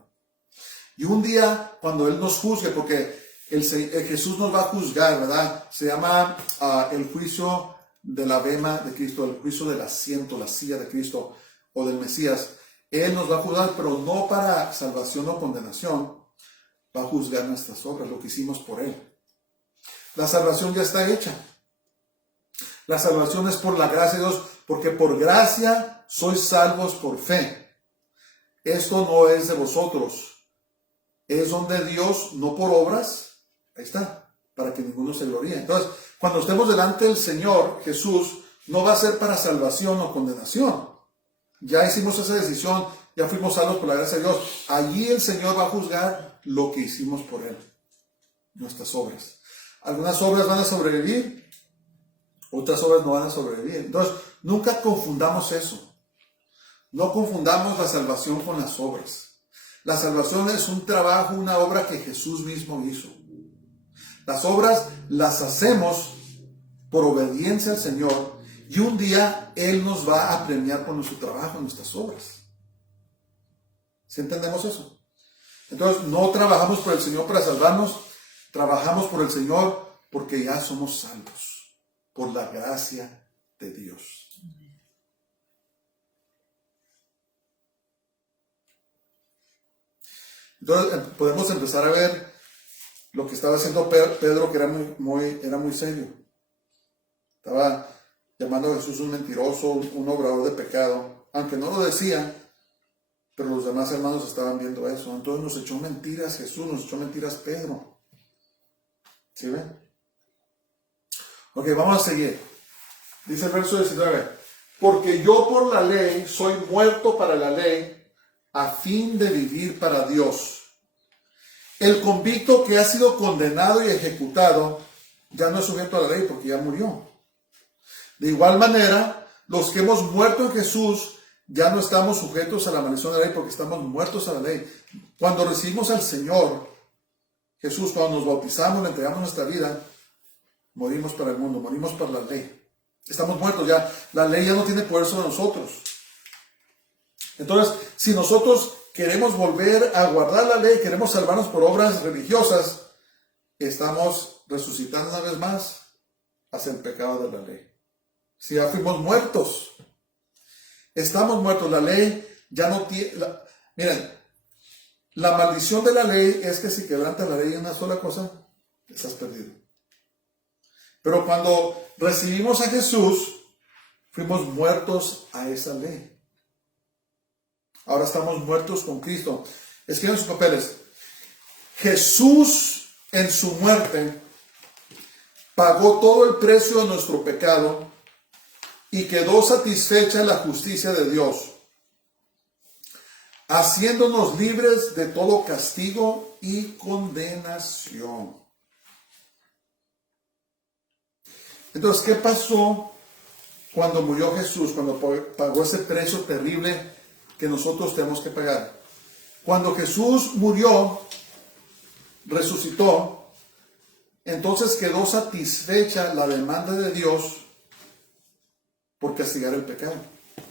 Y un día, cuando Él nos juzgue, porque Jesús nos va a juzgar, ¿verdad? Se llama el juicio de la bema de Cristo, el juicio del asiento, la silla de Cristo o del Mesías. Él nos va a juzgar, pero no para salvación o condenación. Va a juzgar nuestras obras, lo que hicimos por Él. La salvación ya está hecha. La salvación es por la gracia de Dios, porque por gracia sois salvos por fe. Esto no es de vosotros. Es don de Dios, no por obras. Ahí está, para que ninguno se gloríe. Entonces, cuando estemos delante del Señor Jesús, no va a ser para salvación o condenación. Ya hicimos esa decisión, ya fuimos salvos por la gracia de Dios. Allí el Señor va a juzgar lo que hicimos por Él, nuestras obras. Algunas obras van a sobrevivir, otras obras no van a sobrevivir. Entonces, nunca confundamos eso. No confundamos la salvación con las obras. La salvación es un trabajo, una obra que Jesús mismo hizo. Las obras las hacemos por obediencia al Señor y un día Él nos va a premiar por nuestro trabajo, nuestras obras. ¿Sí entendemos eso? Entonces, no trabajamos por el Señor para salvarnos, trabajamos por el Señor porque ya somos salvos, por la gracia de Dios. Entonces, podemos empezar a ver lo que estaba haciendo Pedro, que era muy serio. Estaba llamando a Jesús un mentiroso, un obrador de pecado, aunque no lo decía, pero los demás hermanos estaban viendo eso. Entonces nos echó mentiras Jesús, nos echó mentiras Pedro. ¿Sí ven? Ok, vamos a seguir. Dice el verso 19. Porque yo por la ley soy muerto para la ley, a fin de vivir para Dios. El convicto que ha sido condenado y ejecutado ya no es sujeto a la ley porque ya murió. De igual manera, los que hemos muerto en Jesús ya no estamos sujetos a la maldición de la ley porque estamos muertos a la ley. Cuando recibimos al Señor Jesús, cuando nos bautizamos, le entregamos nuestra vida, morimos para el mundo, morimos para la ley. Estamos muertos ya. La ley ya no tiene poder sobre nosotros. Entonces, si nosotros queremos volver a guardar la ley, queremos salvarnos por obras religiosas, estamos resucitando una vez más hacia el pecado de la ley. Si ya fuimos muertos, estamos muertos. La ley ya no tiene... Miren, la maldición de la ley es que si quebrantas la ley en una sola cosa, estás perdido. Pero cuando recibimos a Jesús, fuimos muertos a esa ley. Ahora estamos muertos con Cristo. Escriban sus papeles. Jesús en su muerte pagó todo el precio de nuestro pecado y quedó satisfecha la justicia de Dios, haciéndonos libres de todo castigo y condenación. Entonces, ¿qué pasó cuando murió Jesús? Cuando pagó ese precio terrible que nosotros tenemos que pagar. Cuando Jesús murió, resucitó, entonces quedó satisfecha la demanda de Dios por castigar el pecado.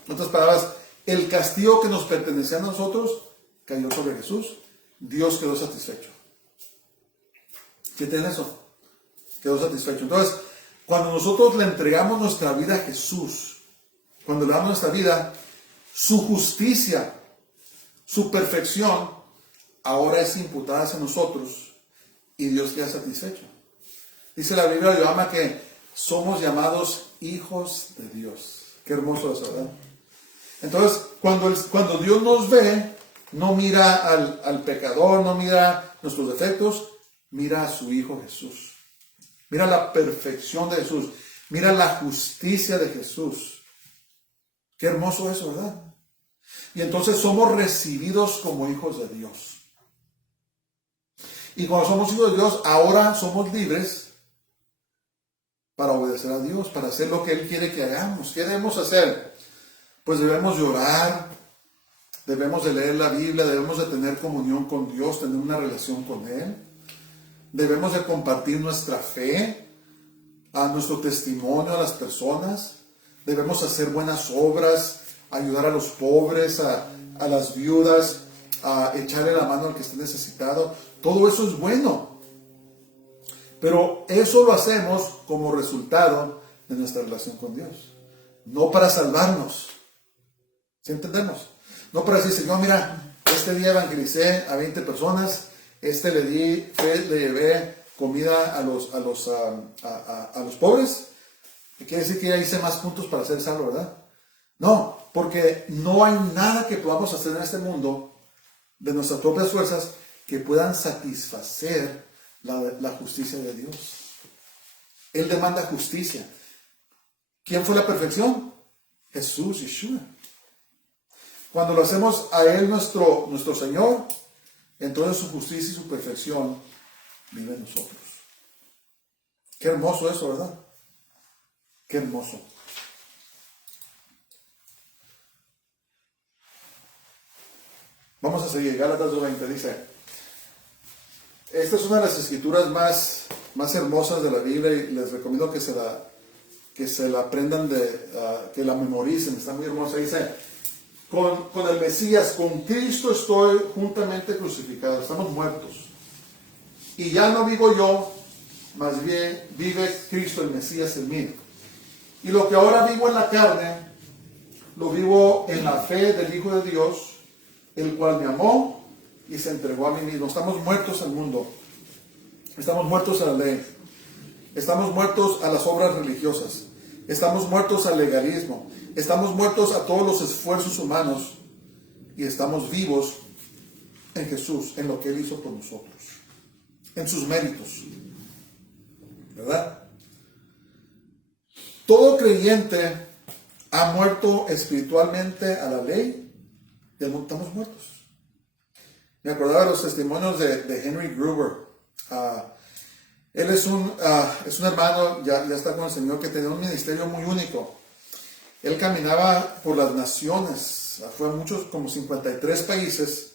En otras palabras, el castigo que nos pertenecía a nosotros cayó sobre Jesús. Dios quedó satisfecho. ¿Qué tiene eso? Quedó satisfecho. Entonces, cuando nosotros le entregamos nuestra vida a Jesús, cuando le damos nuestra vida, su justicia, su perfección, ahora es imputada hacia nosotros y Dios queda satisfecho. Dice la Biblia de Yohana que somos llamados hijos de Dios. Qué hermoso eso, ¿verdad? Entonces, cuando Dios nos ve, no mira al pecador, no mira nuestros defectos, mira a su Hijo Jesús. Mira la perfección de Jesús. Mira la justicia de Jesús. Qué hermoso eso, ¿verdad? Y entonces somos recibidos como hijos de Dios. Y cuando somos hijos de Dios, ahora somos libres para obedecer a Dios, para hacer lo que Él quiere que hagamos. ¿Qué debemos hacer? Pues debemos de orar, debemos de leer la Biblia, debemos de tener comunión con Dios, tener una relación con Él. Debemos de compartir nuestra fe, a nuestro testimonio a las personas. Debemos hacer buenas obras, ayudar a los pobres, a las viudas, a echarle la mano al que esté necesitado. Todo eso es bueno. Pero eso lo hacemos como resultado de nuestra relación con Dios. No para salvarnos. ¿Sí entendemos? No para decir, Señor, mira, este día evangelicé a 20 personas, le llevé comida a los pobres. Quiere decir que ya hice más puntos para ser salvo, ¿verdad? No, porque no hay nada que podamos hacer en este mundo de nuestras propias fuerzas que puedan satisfacer la justicia de Dios. Él demanda justicia. ¿Quién fue la perfección? Jesús, Yeshua. Cuando lo hacemos a Él nuestro Señor, entonces su justicia y su perfección vive en nosotros. Qué hermoso eso, ¿verdad? Qué hermoso. Vamos a seguir. Gálatas 2:20 dice: esta es una de las escrituras más hermosas de la Biblia y les recomiendo que se la aprendan, que la memoricen. Está muy hermosa. Dice: con el Mesías, con Cristo estoy juntamente crucificado. Estamos muertos. Y ya no vivo yo, más bien vive Cristo, el Mesías, en mí. Y lo que ahora vivo en la carne, lo vivo en la fe del Hijo de Dios, el cual me amó y se entregó a mí mismo. Estamos muertos al mundo. Estamos muertos a la ley. Estamos muertos a las obras religiosas. Estamos muertos al legalismo. Estamos muertos a todos los esfuerzos humanos. Y estamos vivos en Jesús, en lo que Él hizo por nosotros, en sus méritos. ¿Verdad? todo creyente ha muerto espiritualmente a la ley y estamos muertos. Me acordaba de los testimonios de Henry Gruber. Él es un hermano, ya está con el Señor, que tenía un ministerio muy único. Él caminaba por las naciones, fue a muchos, como 53 países,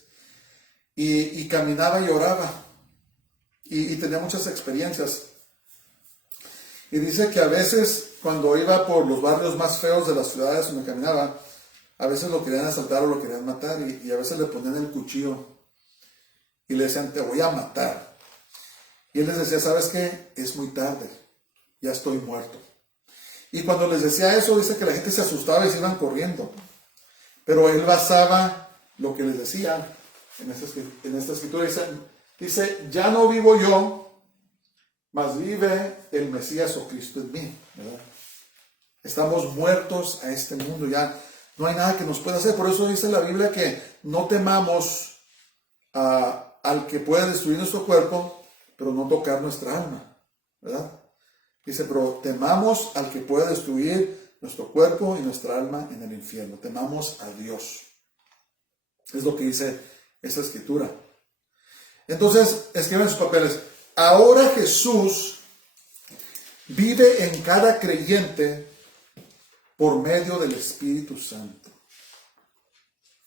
y caminaba y oraba, y tenía muchas experiencias. Y dice que a veces, cuando iba por los barrios más feos de las ciudades donde caminaba, a veces lo querían asaltar o lo querían matar, y a veces le ponían el cuchillo y le decían, te voy a matar. Y él les decía, ¿sabes qué? Es muy tarde, ya estoy muerto. Y cuando les decía eso, dice que la gente se asustaba y se iban corriendo. Pero él basaba lo que les decía en esta escritura. Dice, ya no vivo yo, mas vive el Mesías o Cristo en mí, ¿verdad? Estamos muertos a este mundo, ya no hay nada que nos pueda hacer. Por eso dice la Biblia que no temamos al que puede destruir nuestro cuerpo, pero no tocar nuestra alma, ¿verdad? Dice, pero temamos al que puede destruir nuestro cuerpo y nuestra alma en el infierno. Temamos a Dios. Es lo que dice esta escritura. Entonces, escriben sus papeles. Ahora Jesús vive en cada creyente por medio del Espíritu Santo.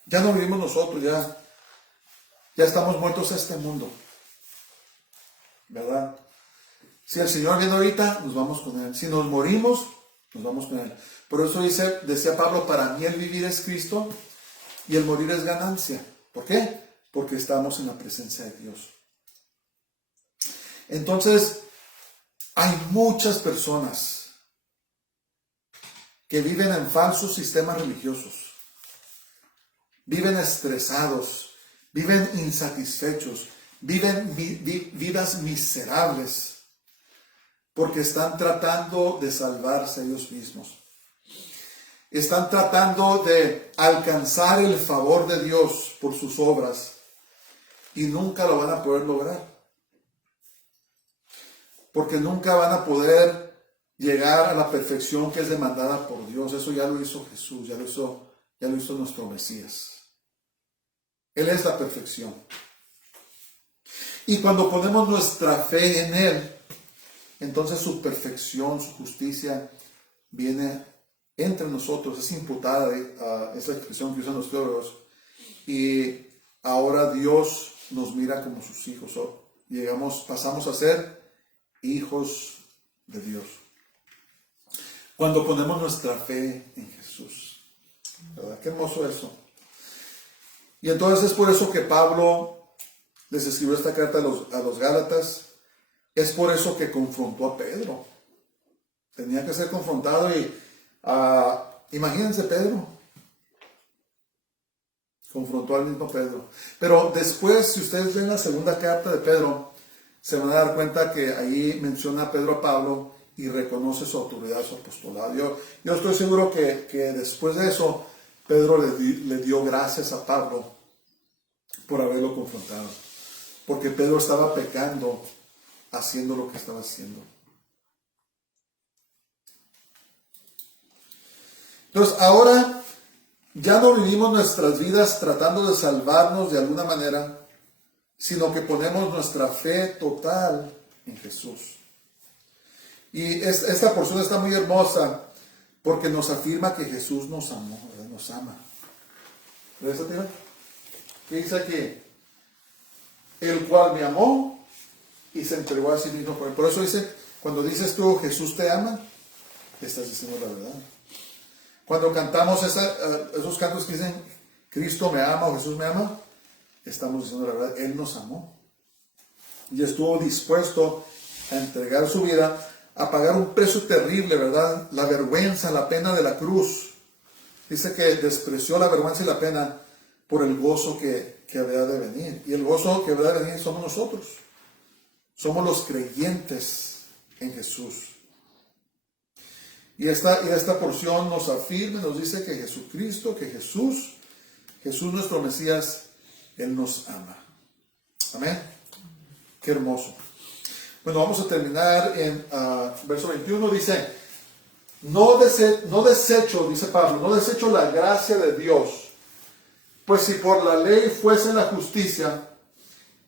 Ya no vivimos nosotros, ya estamos muertos a este mundo, ¿verdad? Si el Señor viene ahorita, nos vamos con Él. Si nos morimos, nos vamos con Él. Por eso decía Pablo, para mí el vivir es Cristo y el morir es ganancia. ¿Por qué? Porque estamos en la presencia de Dios. Entonces, hay muchas personas que viven en falsos sistemas religiosos. Viven estresados, viven insatisfechos, viven vidas miserables, porque están tratando de salvarse ellos mismos. Están tratando de alcanzar el favor de Dios por sus obras y nunca lo van a poder lograr. Porque nunca van a poder llegar a la perfección que es demandada por Dios. Eso ya lo hizo Jesús, ya lo hizo nuestro Mesías. Él es la perfección. Y cuando ponemos nuestra fe en Él, entonces su perfección, su justicia viene entre nosotros, es imputada a esa expresión que usan los teólogos, y ahora Dios nos mira como sus hijos, pasamos a ser hijos de Dios. Cuando ponemos nuestra fe en Jesús, ¿verdad? Qué hermoso eso. Y entonces es por eso que Pablo les escribió esta carta a los Gálatas. Es por eso que confrontó a Pedro. Tenía que ser confrontado y imagínense Pedro. Confrontó al mismo Pedro. Pero después, si ustedes ven la segunda carta de Pedro, se van a dar cuenta que ahí menciona a Pedro a Pablo y reconoce su autoridad, su apostolado. Yo estoy seguro que después de eso, Pedro le dio gracias a Pablo por haberlo confrontado. Porque Pedro estaba pecando haciendo lo que estaba haciendo. Entonces, ahora ya no vivimos nuestras vidas tratando de salvarnos de alguna manera, sino que ponemos nuestra fe total en Jesús. Y esta porción está muy hermosa porque nos afirma que Jesús nos amó, ¿verdad? Nos ama. ¿Ves, tía? ¿Qué dice aquí? El cual me amó y se entregó a sí mismo por él. Por eso dice, cuando dices tú Jesús te ama, estás diciendo la verdad. Cuando cantamos esos cantos que dicen Cristo me ama o Jesús me ama, estamos diciendo la verdad. Él nos amó y estuvo dispuesto a entregar su vida, a pagar un precio terrible, ¿verdad? La vergüenza, la pena de la cruz. Dice que despreció la vergüenza y la pena por el gozo que había de venir. Y el gozo que había de venir somos nosotros. Somos los creyentes en Jesús. Y esta porción nos afirma, nos dice que Jesucristo, que Jesús nuestro Mesías, Él nos ama. Amén. Qué hermoso. Bueno, vamos a terminar en verso 21. Dice, No desecho, dice Pablo, no desecho la gracia de Dios. Pues si por la ley fuese la justicia,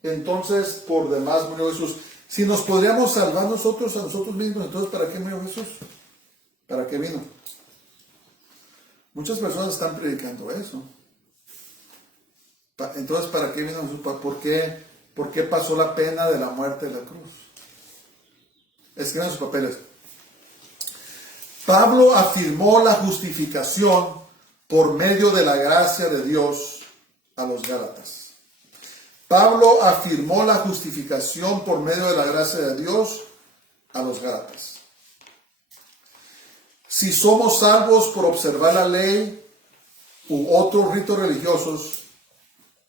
entonces por demás murió Jesús. Si nos podríamos salvar nosotros a nosotros mismos, entonces ¿para qué murió Jesús? ¿Para qué vino? Muchas personas están predicando eso. Entonces, ¿para qué vino Jesús? ¿Por qué pasó la pena de la muerte de la cruz? Escriban sus papeles. Pablo afirmó la justificación por medio de la gracia de Dios a los Gálatas. Pablo afirmó la justificación por medio de la gracia de Dios a los Gálatas. Si somos salvos por observar la ley u otros ritos religiosos,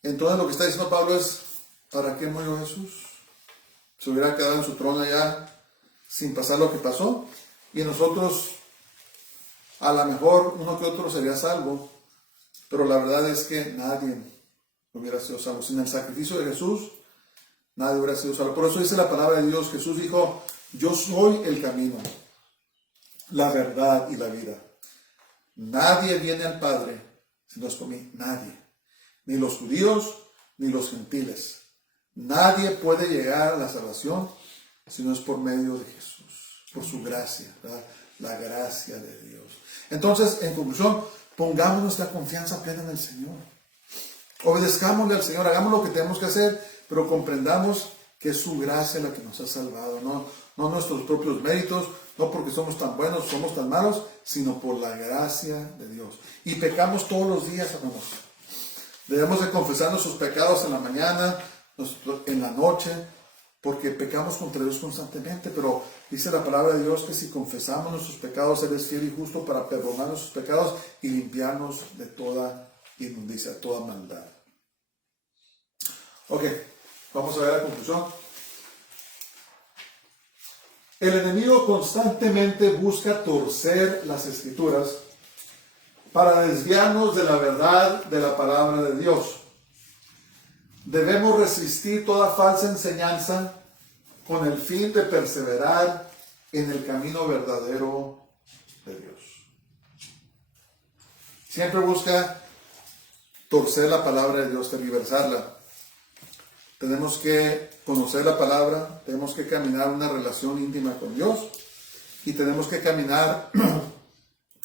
entonces lo que está diciendo Pablo es, ¿para qué murió Jesús? Se hubiera quedado en su trono allá sin pasar lo que pasó. Y nosotros, a lo mejor uno que otro sería salvo, pero la verdad es que nadie hubiera sido salvo. Sin el sacrificio de Jesús, nadie hubiera sido salvo. Por eso dice la palabra de Dios. Jesús dijo, yo soy el camino, la verdad y la vida. Nadie viene al Padre si no es por mí. Nadie. Ni los judíos, ni los gentiles. Nadie puede llegar a la salvación si no es por medio de Jesús. Por su gracia, ¿verdad? La gracia de Dios. Entonces, en conclusión, pongamos nuestra confianza plena en el Señor. Obedezcámosle al Señor, hagamos lo que tenemos que hacer, pero comprendamos que es su gracia la que nos ha salvado, no nuestros propios méritos, no porque somos tan buenos, somos tan malos, sino por la gracia de Dios. Y pecamos todos los días, hermanos. Debemos de confesar nuestros pecados en la mañana, en la noche, porque pecamos contra Dios constantemente, pero dice la palabra de Dios que si confesamos nuestros pecados, Él es fiel y justo para perdonar nuestros pecados y limpiarnos de toda inmundicia, toda maldad. Ok, vamos a ver la conclusión. El enemigo constantemente busca torcer las Escrituras para desviarnos de la verdad de la palabra de Dios. Debemos resistir toda falsa enseñanza con el fin de perseverar en el camino verdadero de Dios. Siempre busca torcer la palabra de Dios, tergiversarla. Tenemos que conocer la palabra, tenemos que caminar una relación íntima con Dios y tenemos que caminar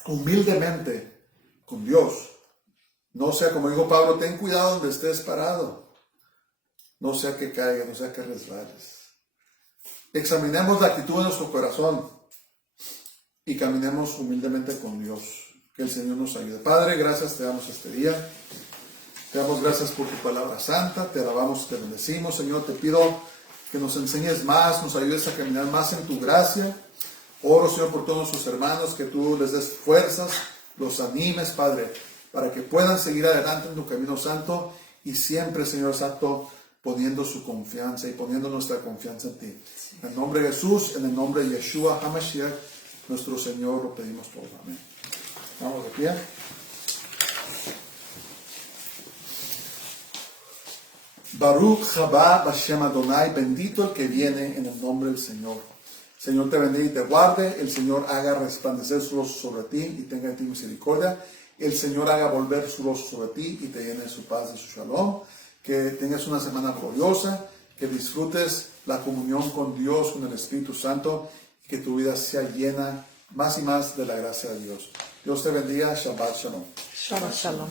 humildemente con Dios. No sea, como dijo Pablo, ten cuidado donde estés parado. No sea que caiga, no sea que resbales. Examinemos la actitud de nuestro corazón y caminemos humildemente con Dios. Que el Señor nos ayude. Padre, gracias te damos este día. Te damos gracias por tu palabra santa. Te alabamos, te bendecimos. Señor, te pido que nos enseñes más, nos ayudes a caminar más en tu gracia. Oro, Señor, por todos nuestros hermanos, que tú les des fuerzas, los animes, Padre, para que puedan seguir adelante en tu camino santo y siempre, Señor Santo, poniendo su confianza y poniendo nuestra confianza en ti. En el nombre de Jesús, en el nombre de Yeshua HaMashiach, nuestro Señor, lo pedimos todo. Amén. Vamos de pie. Baruch haba Bashem Adonai, bendito el que viene en el nombre del Señor. Señor te bendiga y te guarde, el Señor haga resplandecer su rostro sobre ti y tenga de ti misericordia. El Señor haga volver su rostro sobre ti y te llene de su paz, de su shalom. Que tengas una semana gloriosa, que disfrutes la comunión con Dios, con el Espíritu Santo, y que tu vida sea llena más y más de la gracia de Dios. Dios te bendiga. Shabbat Shalom. Shabbat Shalom.